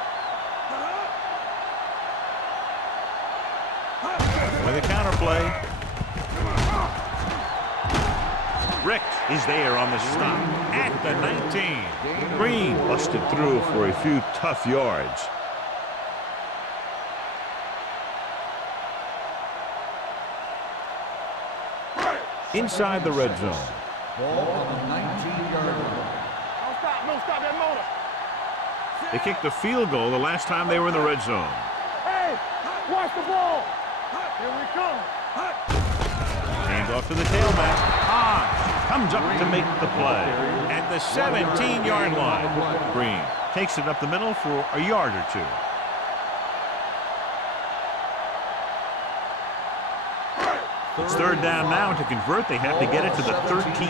With a counter play. Rick is there on the stop at the 19. Green busted through for a few tough yards. Inside the red zone. Ball on the 19-yard line. Don't stop that motor. They kicked a field goal the last time they were in the red zone. Hey, watch the ball. Here we come. Hand off to the tailback. Comes up to make the play at the 17-yard line. Green takes it up the middle for a yard or 2. It's third down now. To convert, they have to get it to the 13.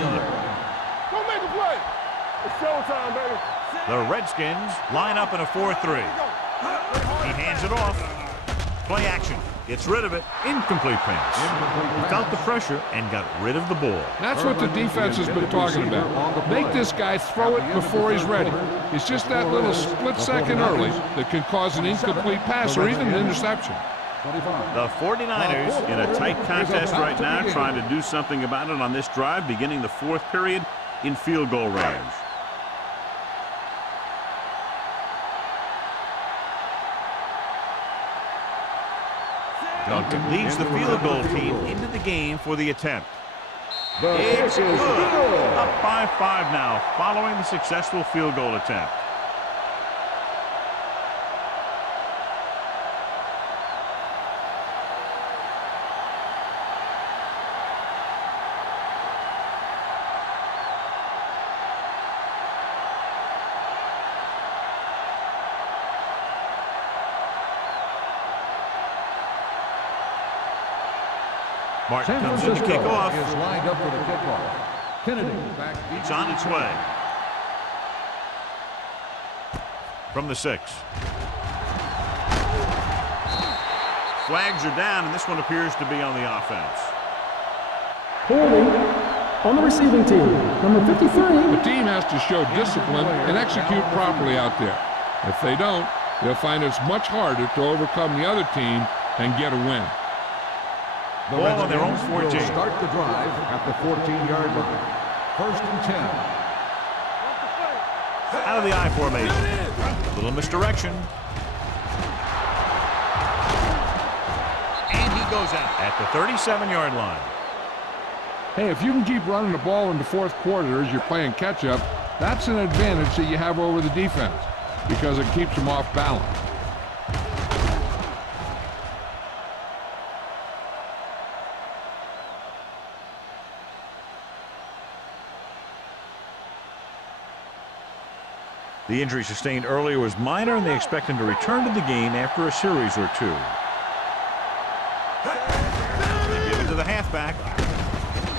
Don't make a play. It's showtime, baby. The Redskins line up in a 4-3. He hands it off. Play action. Gets rid of it. Incomplete pass. He felt the pressure and got rid of the ball. That's what the defense has been talking about. Make this guy throw it before he's ready. It's just that little split second early that can cause an incomplete pass or even an interception. The 49ers in a tight contest right now, trying to do something about it on this drive, beginning the 4th period in field goal range. Duncan leads the field goal team into the game for the attempt. It's good. Up by 5 now, following the successful field goal attempt. Martin San comes in to Francisco kick off. Is lined up for the kickoff. Kennedy. Back deep. It's on its way. From the 6. Flags are down, and this one appears to be on the offense. Holding on the receiving team. Number 53. The team has to show discipline and execute properly out there. If they don't, they'll find it's much harder to overcome the other team and get a win. The Ball on their own Redskins will 14. start the drive at the 14-yard line. First and 10. Out of the I formation. Little misdirection. And he goes out at the 37-yard line. Hey, if you can keep running the ball in the fourth quarter as you're playing catch-up, that's an advantage that you have over the defense because it keeps them off balance. The injury sustained earlier was minor, and they expect him to return to the game after a series or two. They give it to the halfback.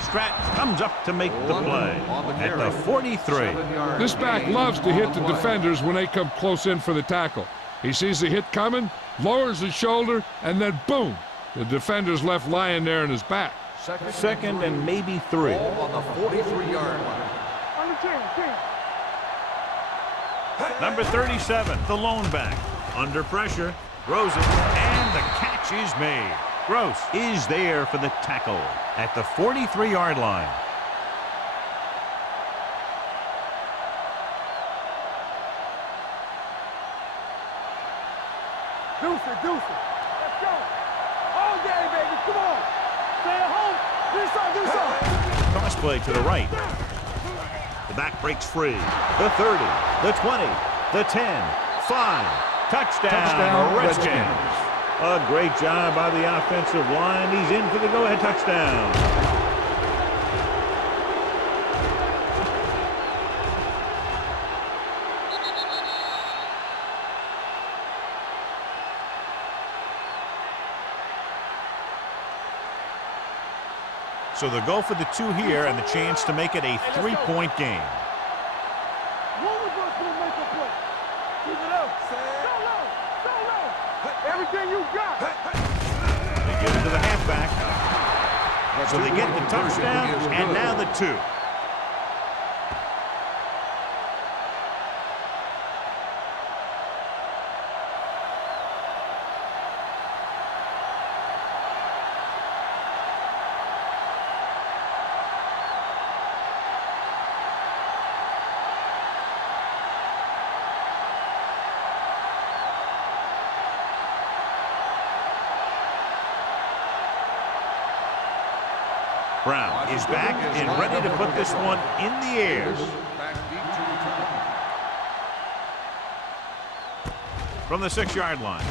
Stratton comes up to make the play at the 43. This back loves to hit the defenders when they come close in for the tackle. He sees the hit coming, lowers his shoulder, and then boom, the defender's left lying there in his back. Second and maybe 3. On the 43-yard line. Under 10. Number 37, the lone back. Under pressure, throws it, and the catch is made. Gross is there for the tackle at the 43-yard line. Deuce it. Let's go. All day, baby. Come on. Stay at home. Do something. Cross play to the right. The back breaks free. The 30, the 20, the 10, 5. Touchdown, Redskins. A great job by the offensive line. He's in for the go-ahead touchdown. So they'll go for the 2 here and the chance to make it a 3-point game. One of us will make a play. Keep it up. Go low. Everything you got. They give it to the halfback. So they get the touchdown and now the 2. Brown is back and ready to put this one in the air. Back deep to return. From the 6-yard line.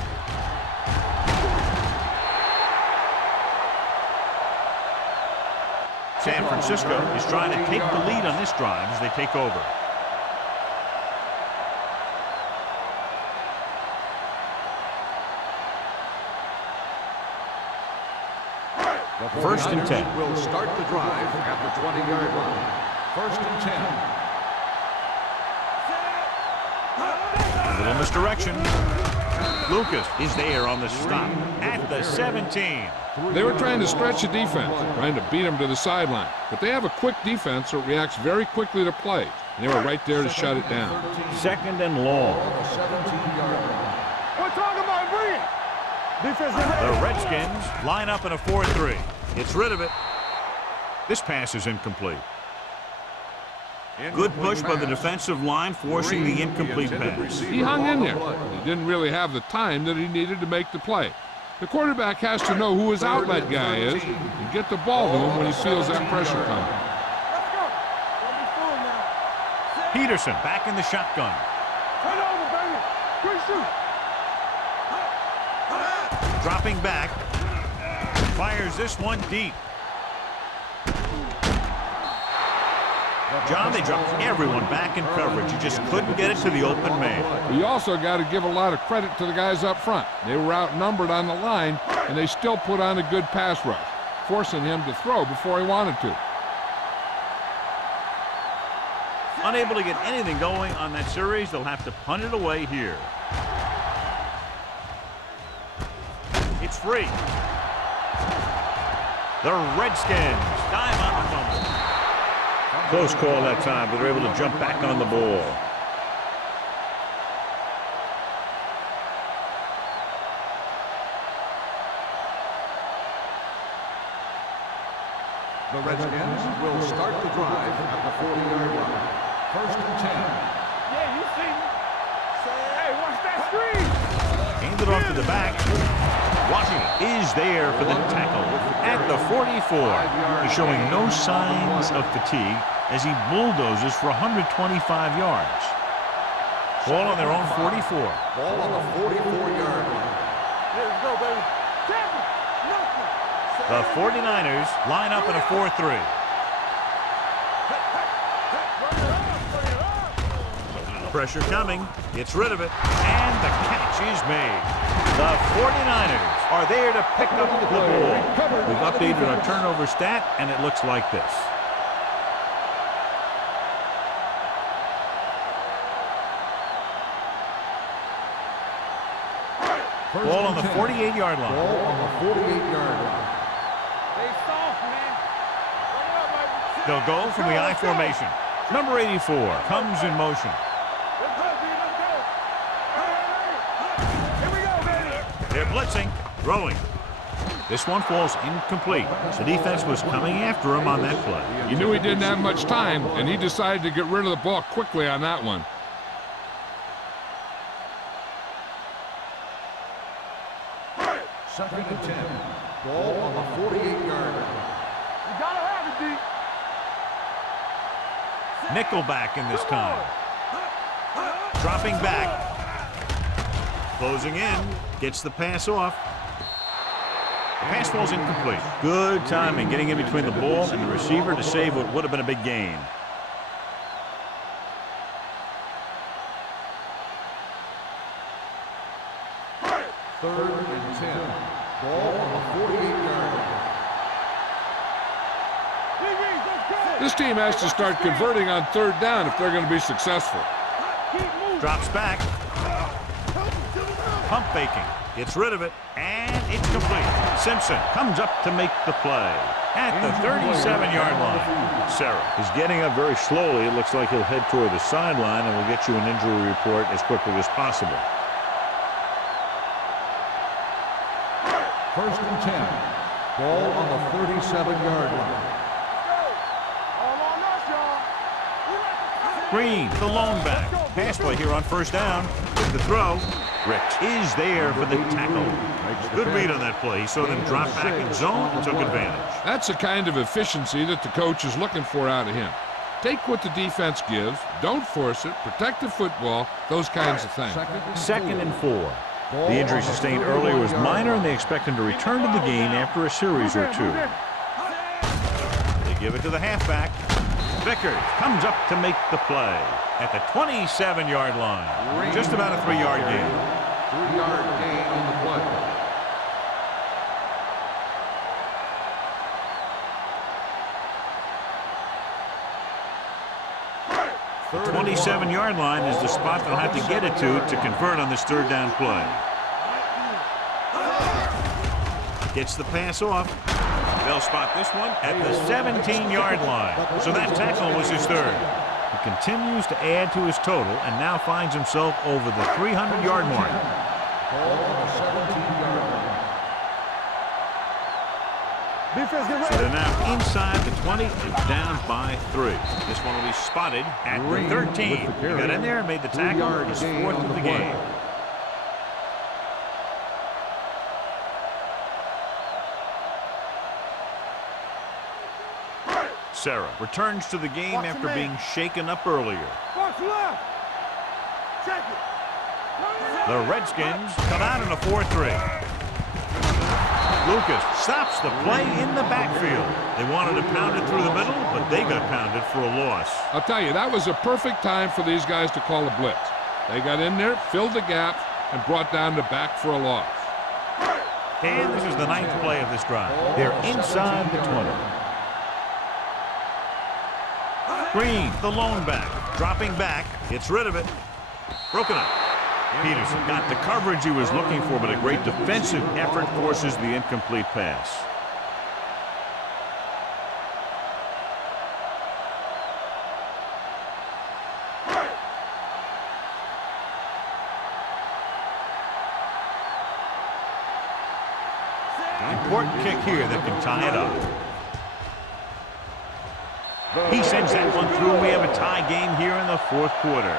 San Francisco is trying to take the lead on this drive as they take over. First and 10. Will start the drive at the 20-yard line. First and 10. A little misdirection. Lucas is there on the stop at the 17. They were trying to stretch the defense, trying to beat them to the sideline. But they have a quick defense that reacts very quickly to plays. And they were right there to shut it down. Second and long. On the 17-yard line. We're talking about bringing. The Redskins line up in a 4-3. Gets rid of it. This pass is incomplete. Good push by the defensive line, forcing the incomplete pass. He hung in there. He didn't really have the time that he needed to make the play. The quarterback has to know who his outlet guy is and get the ball to him when he feels that pressure coming. Let's go. Don't be fooled now. Peterson back in the shotgun. Turn over, baby. Quick shoot. Dropping back. Fires this one deep. John, they dropped everyone back in coverage. You just couldn't get it to the open man. You also got to give a lot of credit to the guys up front. They were outnumbered on the line, and they still put on a good pass rush. forcing him to throw before he wanted to. Unable to get anything going on that series, they'll have to punt it away here. It's free. The Redskins dive on the fumble. Close call that time, but they're able to jump back on the ball. The Redskins will start the drive at the 40-yard line. First and 10. Yeah, you see me. Hey, watch that screen. Handed off to the back. Washington is there for the tackle at the 44. He's showing no signs of fatigue as he bulldozes for 125 yards. Ball on their own 44. Ball on the 44-yard line. Let's go, baby. Tackle. The 49ers line up in a 4-3. Pressure coming. Gets rid of it. And the catch is made. The 49ers are there to pick up the ball. We've updated our turnover stat, and it looks like this. Ball on the 48-yard line. Ball on the 48-yard line. Stay soft, man. Run it up, baby. They'll go from the I formation. Number 84 comes in motion. Let's go, dude. Let's go. Here we go, baby. They're blitzing, throwing. This one falls incomplete. The defense was coming after him on that play. He knew he didn't have much time, and he decided to get rid of the ball quickly on that one. Second and 10. Ball on the 48-yard line. You gotta have it, D. Nickelback in this time. Dropping back. Closing in. Gets the pass off. The pass falls incomplete. Good timing getting in between the ball and the receiver to save what would have been a big gain. Third and 10. Ball on the 48-yard line. This team has to start converting on third down if they're going to be successful. Drops back. Pump faking. Gets rid of it. And it's complete. Simpson comes up to make the play at the 37-yard line. Sarah is getting up very slowly. It looks like he'll head toward the sideline, and we'll get you an injury report as quickly as possible. First and 10. Ball on the 37-yard line. Green, the lone back. Pass play here on first down. The throw. Ricks is there for the tackle. Good read on that play. He saw them drop back in zone and took advantage. That's the kind of efficiency that the coach is looking for out of him. Take what the defense gives, don't force it, protect the football, those kinds of things. Second and 4. The injury sustained earlier was minor, and they expect him to return to the game after a series or two. They give it to the halfback. Vickers comes up to make the play at the 27-yard line. Just about a 3-yard gain. 3-yard gain on the play. The 27-yard line is the spot they'll have to get it to convert on this third down play. Gets the pass off. They'll spot this one at the 17-yard line. So that tackle was his third. He continues to add to his total and now finds himself over the 300-yard mark. Ball on the 17-yard line. Defense, get So ready. they're now inside the 20 and down by 3. This one will be spotted at the 13. He got in there and made the tackle. His fourth of the game. Sarah returns to the game after being shaken up earlier. Watch left. Check it. The Redskins come out in a 4-3. Lucas stops the play in the backfield. They wanted to pound it through the middle, but they got pounded for a loss. I'll tell you, that was a perfect time for these guys to call a blitz. They got in there, filled the gap, and brought down the back for a loss. And this is the 9th play of this drive. They're inside the 20. Green, the lone back, dropping back, gets rid of it. Broken up. Peterson got the coverage he was looking for, but a great defensive effort forces the incomplete pass. Important kick here that can tie it up. He sends that one through. We have a tie game here in the 4th quarter.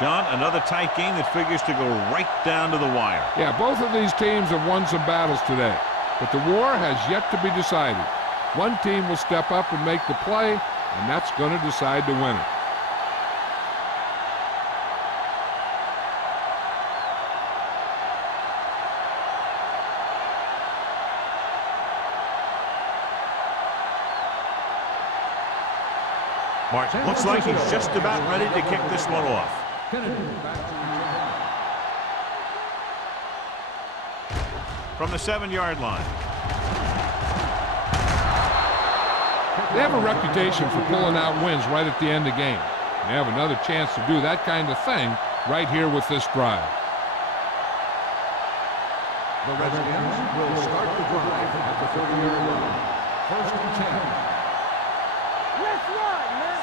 John, another tight game that figures to go right down to the wire. Yeah, both of these teams have won some battles today, but the war has yet to be decided. One team will step up and make the play, and that's going to decide the winner. Martin looks like he's just about ready to kick this one off. From the 7-yard line. They have a reputation for pulling out wins right at the end of the game. They have another chance to do that kind of thing right here with this drive. The Redskins will start the drive at the 30-yard line. 1st and 10. Let's run, man.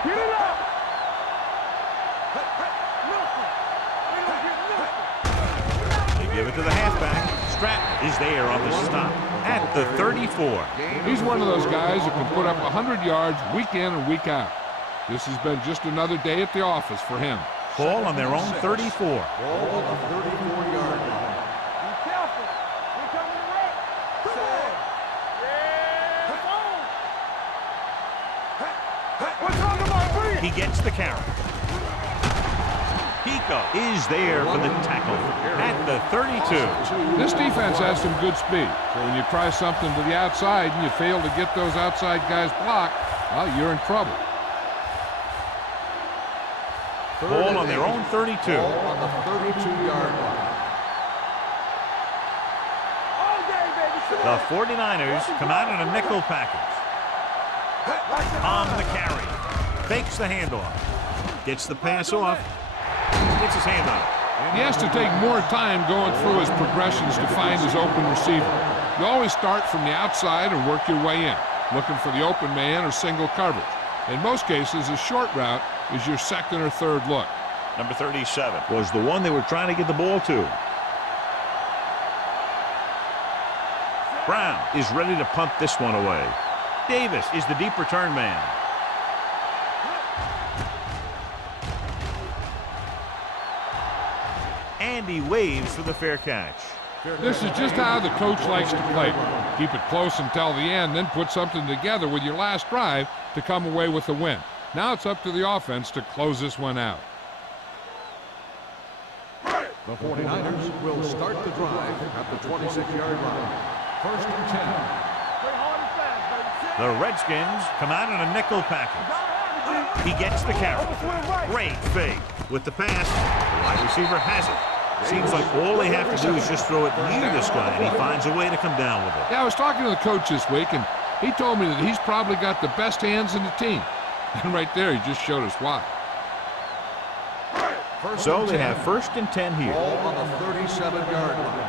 Get it up. Nothing. We don't get nothing. They give it to the halfback. Stratton is there on the stop at the 34. He's one of those guys who can put up 100 yards week in and week out. This has been just another day at the office for him. Ball on their own 34. Ball on the 34-yard line. Be careful. We coming right. Come on. Yeah, come on. We're talking about bring it. He gets the carry. Pico is there for the tackle at the 32. This defense has some good speed. So when you try something to the outside and you fail to get those outside guys blocked, well, you're in trouble. Ball on their own 32. Ball on the 32-yard line. All day, baby. The 49ers come out in a nickel package. On the carry. Fakes the handoff. Gets the pass off. Gets his hand on it. He has to take more time going through his progressions to find his open receiver. You always start from the outside and work your way in, looking for the open man or single coverage. In most cases, a short route is your second or third look. Number 37 was the one they were trying to get the ball to. Brown is ready to punt this one away. Davis is the deep return man. And he waves for the fair catch. This is just how the coach likes to play. Keep it close until the end, then put something together with your last drive to come away with the win. Now it's up to the offense to close this one out. The 49ers will start the drive at the 26-yard line. 1st and 10. Play hard and fast, baby. The Redskins come out in a nickel package. He gets the carry. Great fake. With the pass, the wide receiver has it. Seems like all they have to do is just throw it near this guy, and he finds a way to come down with it. Yeah, I was talking to the coach this week, and he told me that he's probably got the best hands in the team. And right there, he just showed us why. So they have 1st and 10 here. Ball on the 37-yard line.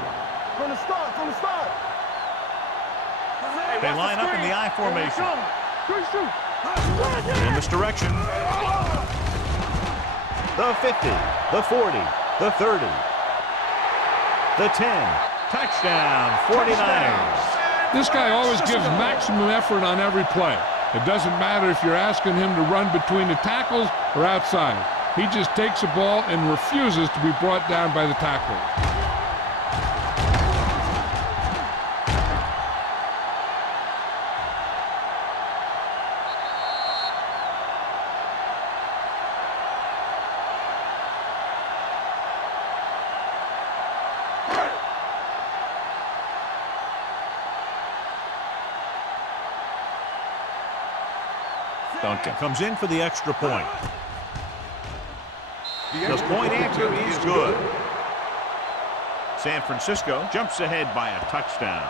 From the start, from the start. Hey, They watch line the up in the screen. I formation. Good shoot. In this direction. The 50, the 40, the 30, the 10. Touchdown, 49ers. This guy always gives maximum effort on every play. It doesn't matter if you're asking him to run between the tackles or outside. He just takes the ball and refuses to be brought down by the tackler. Duncan comes in for the extra point. The point answer is good. San Francisco jumps ahead by a touchdown.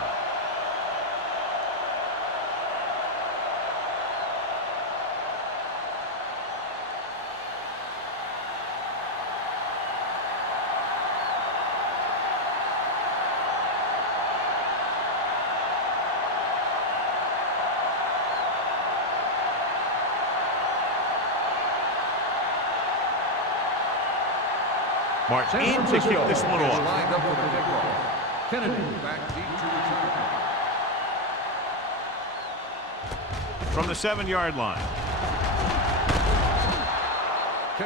Martin in to kick this one off. Lined up for the kickoff. Kennedy back deep to return. From the 7-yard line.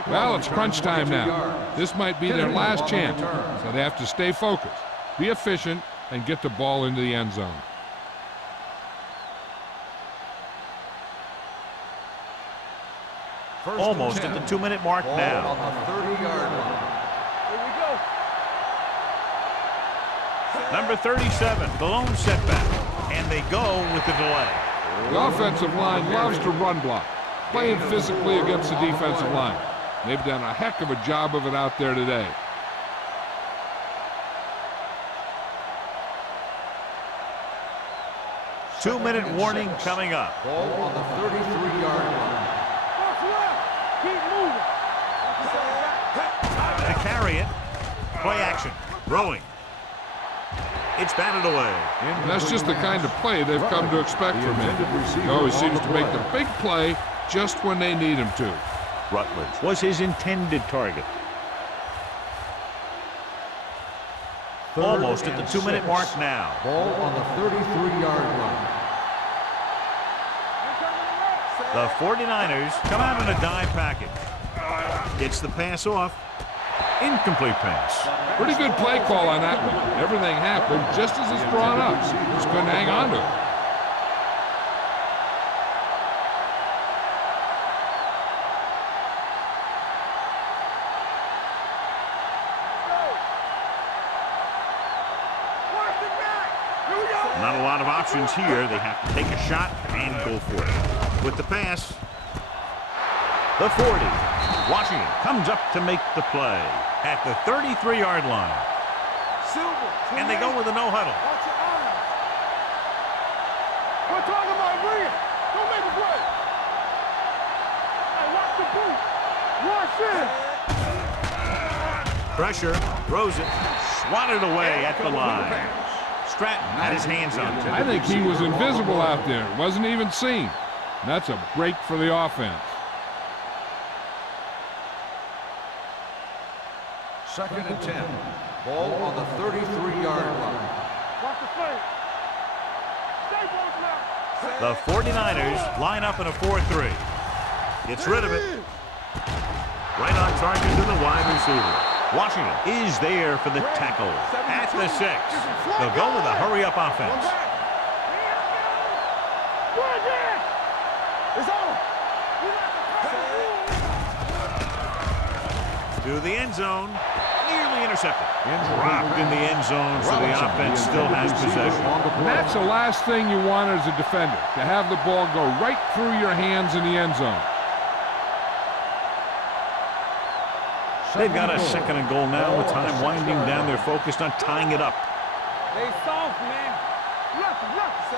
Well, it's crunch time now. This might be their last chance, so they have to stay focused, be efficient, and get the ball into the end zone. Almost at the 2-minute mark now. On the 30-yard line. Here we go. Number 37, the lone setback. And they go with the delay. The offensive line loves to run block, playing physically against the defensive line. They've done a heck of a job of it out there today. Two-minute warning coming up. Ball on the 33-yard line. Watch left. Keep moving. To carry it. Play action. Throwing. It's batted away. And that's just the kind of play they've come to expect from him. He always seems to make the big play just when they need him to. Rutledge was his intended target. Almost at the 2-minute mark now. Ball on the 33-yard line. The 49ers come out in a dime package. Gets the pass off. Incomplete pass. Pretty good play call on that one. Everything happened just as it's brought up. Just couldn't hang on to it. Not a lot of options here. They have to take a shot and go for it. With the pass, the 40. Washington comes up to make the play at the 33-yard line. And they go with a no-huddle. Watch your eyes. We're talking about Rhea. Don't make a play. Hey, watch the boot. Rush in. Pressure, throws it, swatted away at the line. Stratton had his hands on it. I think he was invisible out there. Wasn't even seen. And that's a break for the offense. Second and 10. Ball on the 33-yard line. Watch the play. Stay both now. The 49ers line up in a 4-3. Gets rid of it. Right on target to the wide receiver. Washington is there for the tackle at the 6. They'll go with a hurry-up offense. It's on. To the end zone. Nearly intercepted. Dropped in the end zone, so the offense still has possession. And that's the last thing you want as a defender, to have the ball go right through your hands in the end zone. They've got a second and goal now with time winding down. They're focused on tying it up. They soft, man.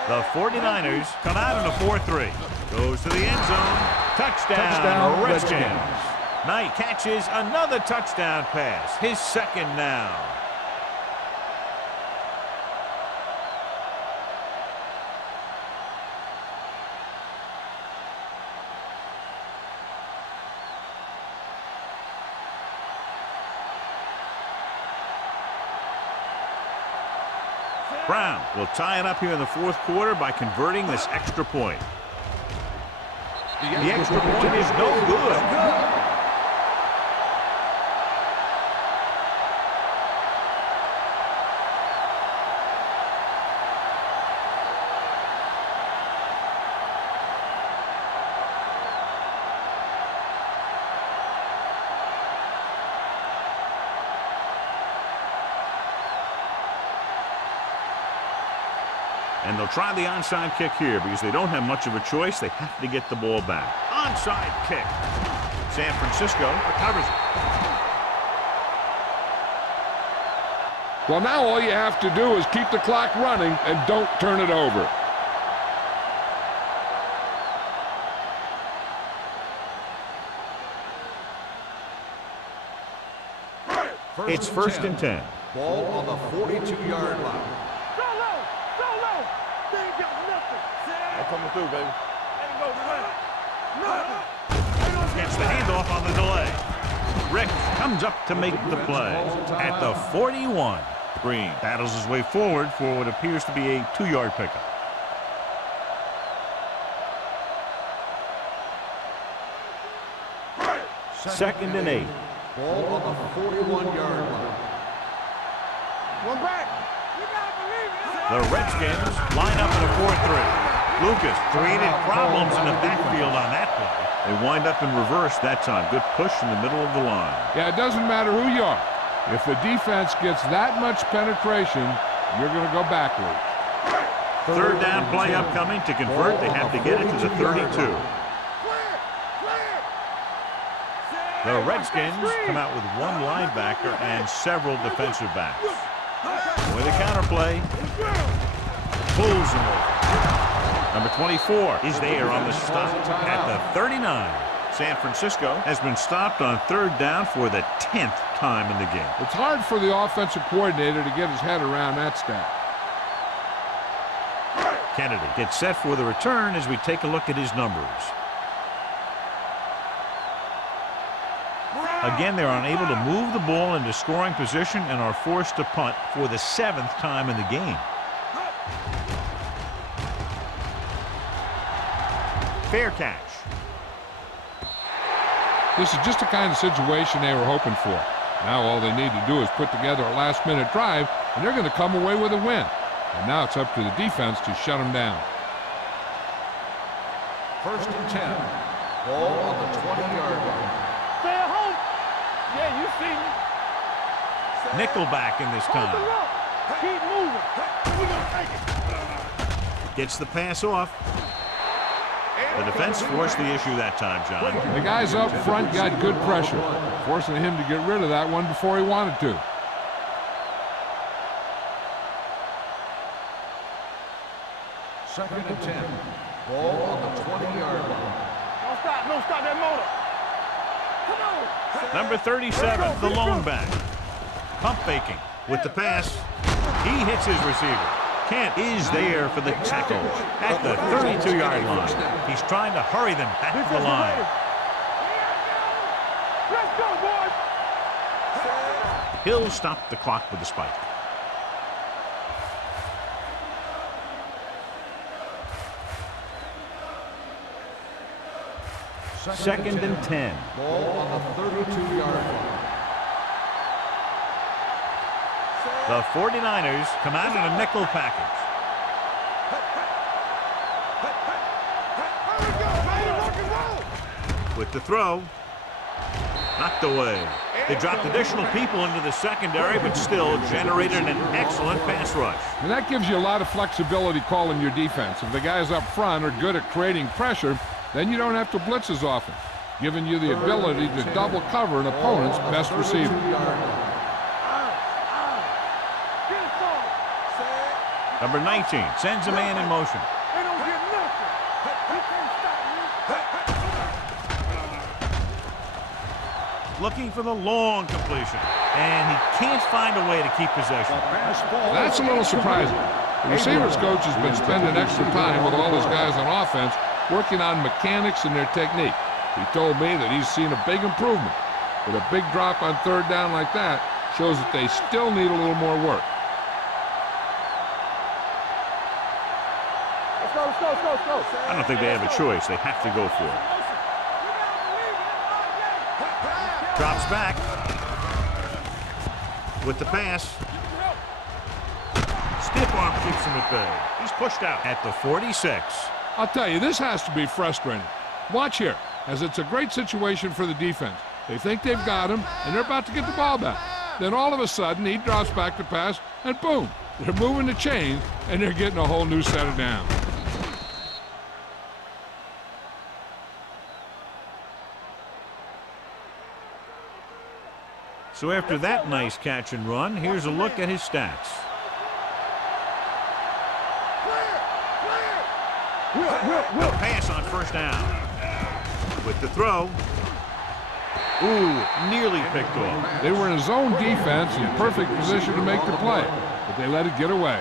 The 49ers come out in a 4-3. Goes to the end zone. Touchdown, Redskins. Knight catches another touchdown pass. His second now. Brown will tie it up here in the fourth quarter by converting this extra point. The extra point is no good. And they'll try the onside kick here because they don't have much of a choice. They have to get the ball back. Onside kick. San Francisco recovers it. Well, now all you have to do is keep the clock running and don't turn it over. It's first and 10. Ball on the 42-yard line. Go low! Go low! They ain't got nothing. I'm coming through, baby. Ain't go nothing. Gets the handoff on the delay. Rick comes up to make the play at the 41. Green battles his way forward for what appears to be a 2-yard pickup. Second and 8. Ball on the 41-yard line. One back. You gotta believe it. The Redskins line up in a 4-3. Lucas created problems in the backfield on that play. They wind up in reverse that time. Good push in the middle of the line. Yeah, it doesn't matter who you are. If the defense gets that much penetration, you're going to go backwards. Third down play upcoming. To convert, they have to get it to the 32. The Redskins come out with one linebacker and several defensive backs. With a counterplay, pulls him over. Number 24 is there on the stop at the 39. San Francisco has been stopped on third down for the 10th time in the game. It's hard for the offensive coordinator to get his head around that stat. Kennedy gets set for the return as we take a look at his numbers. Again, they're unable to move the ball into scoring position and are forced to punt for the 7th time in the game. Fair catch. This is just the kind of situation they were hoping for. Now all they need to do is put together a last-minute drive, and they're going to come away with a win. And now it's up to the defense to shut them down. First and 10. Ball on the 20-yard line. Stay at home. Yeah, you see me. Nickelback in this Hold the time. look. Keep moving. We gonna take it. Gets the pass off. The defense forced the issue that time, John. The guys up front got good pressure, forcing him to get rid of that one before he wanted to. Second and 10. Ball on the 20-yard line. Don't stop that motor. Come on. Number 37, the lone back. Pump faking with the pass. He hits his receiver. Kent is there for the tackle at the 32-yard line. He's trying to hurry them back to the line. Let's go, boys. He'll stop the clock with the spike. Second and 10. Ball on the 32-yard line. The 49ers come out in a nickel package. With the throw, knocked away. They dropped additional people into the secondary, but still generated an excellent pass rush. And that gives you a lot of flexibility calling your defense. If the guys up front are good at creating pressure, then you don't have to blitz as often, giving you the ability to double cover an opponent's best receiver. Number 19 sends a man in motion. They don't get nothing. He can't stop me. Looking for the long completion. And he can't find a way to keep possession. That's a little surprising. The receivers coach has been spending extra time with all his guys on offense working on mechanics and their technique. He told me that he's seen a big improvement. But a big drop on third down like that shows that they still need a little more work. Let's go. I don't think they have a choice. They have to go for it. Drops back with the pass. Stiff arm keeps him at bay. He's pushed out at the 46. I'll tell you, this has to be frustrating. Watch here, as it's a great situation for the defense. They think they've got him, and they're about to get the ball back. Then all of a sudden, he drops back to pass, and boom, they're moving the chains, and they're getting a whole new set of downs. So after that nice catch and run, here's a look at his stats. The pass on first down. With the throw. Ooh, nearly picked off. They were in a zone defense in perfect position to make the play, but they let it get away.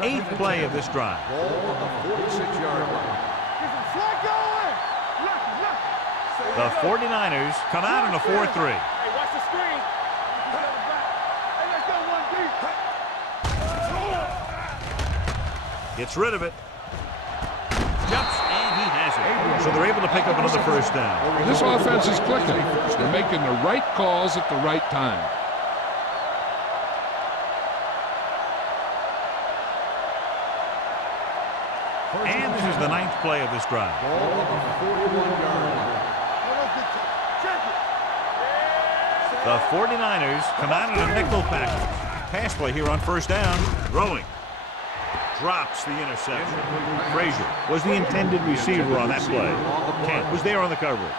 Eighth play of this drive. Ball on the 46-yard line. The 49ers come out in a 4-3. Hey, watch the screen. Hey, let's go one deep. Gets rid of it. Jumps, and he has it. So they're able to pick up another first down. This offense is clicking. They're making the right calls at the right time. And this is the 9th play of this drive. Ball on the 41-yard line. The 49ers come out in a nickel package. Pass play here on first down. Throwing. Drops the interception. Frazier was the intended receiver on that play. Kent was there on the coverage.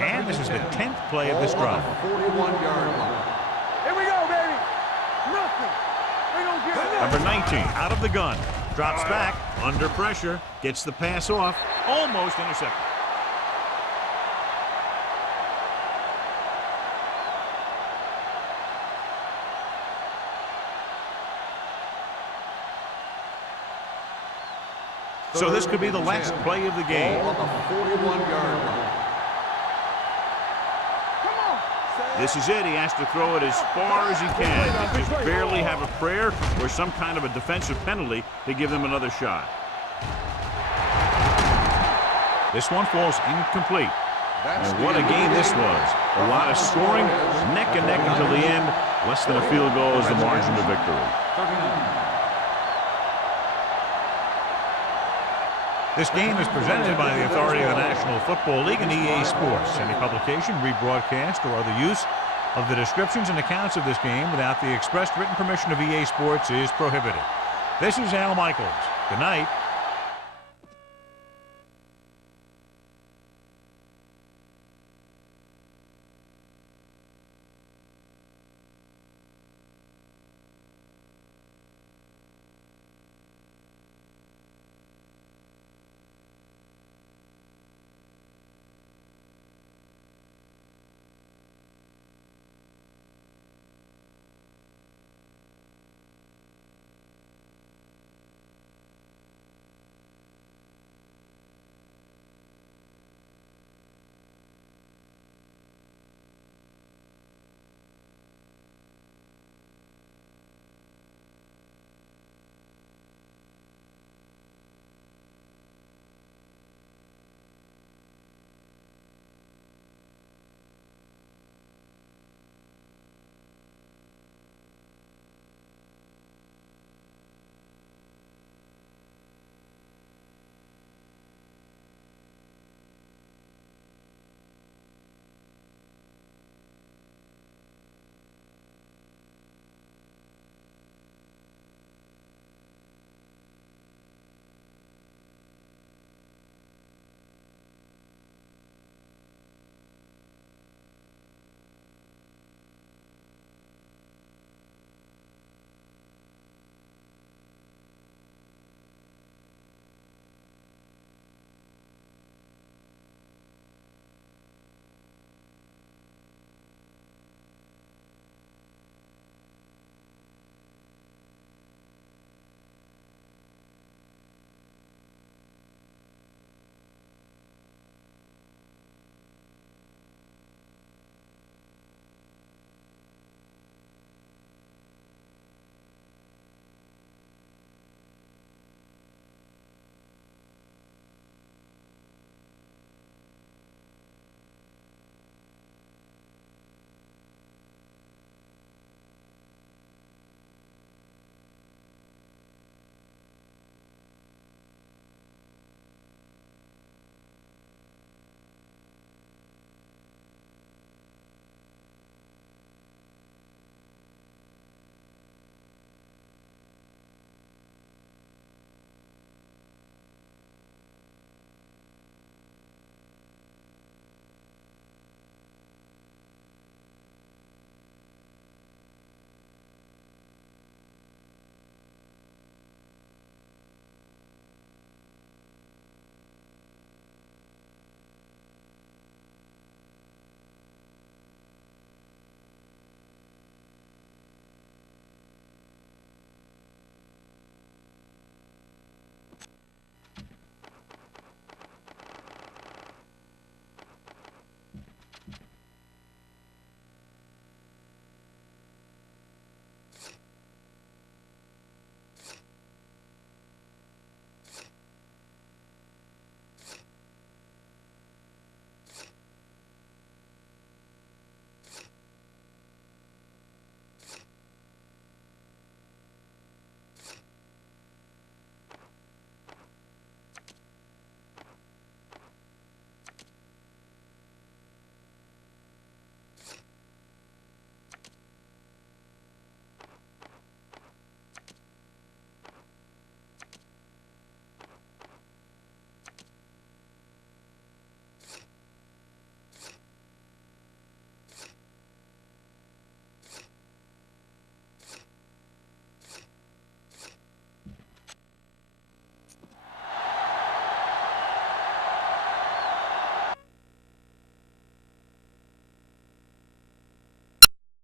And this is the 10th play of this drive. 41-yard line. Here we go, baby. Nothing. We don't get nothing. Number 19 out of the gun. Drops back, under pressure, gets the pass off, almost intercepted. So this could be the last play of the game. Ball on the 41-yard line. This is it. He has to throw it as far as he can. Just barely have a prayer or some kind of a defensive penalty to give them another shot. This one falls incomplete. And what a game this was. A lot of scoring, neck and neck until the end. Less than a field goal is the margin of victory. This game is presented by the authority of the National Football League and EA Sports. Any publication, rebroadcast, or other use of the descriptions and accounts of this game without the expressed written permission of EA Sports is prohibited. This is Al Michaels. Good night.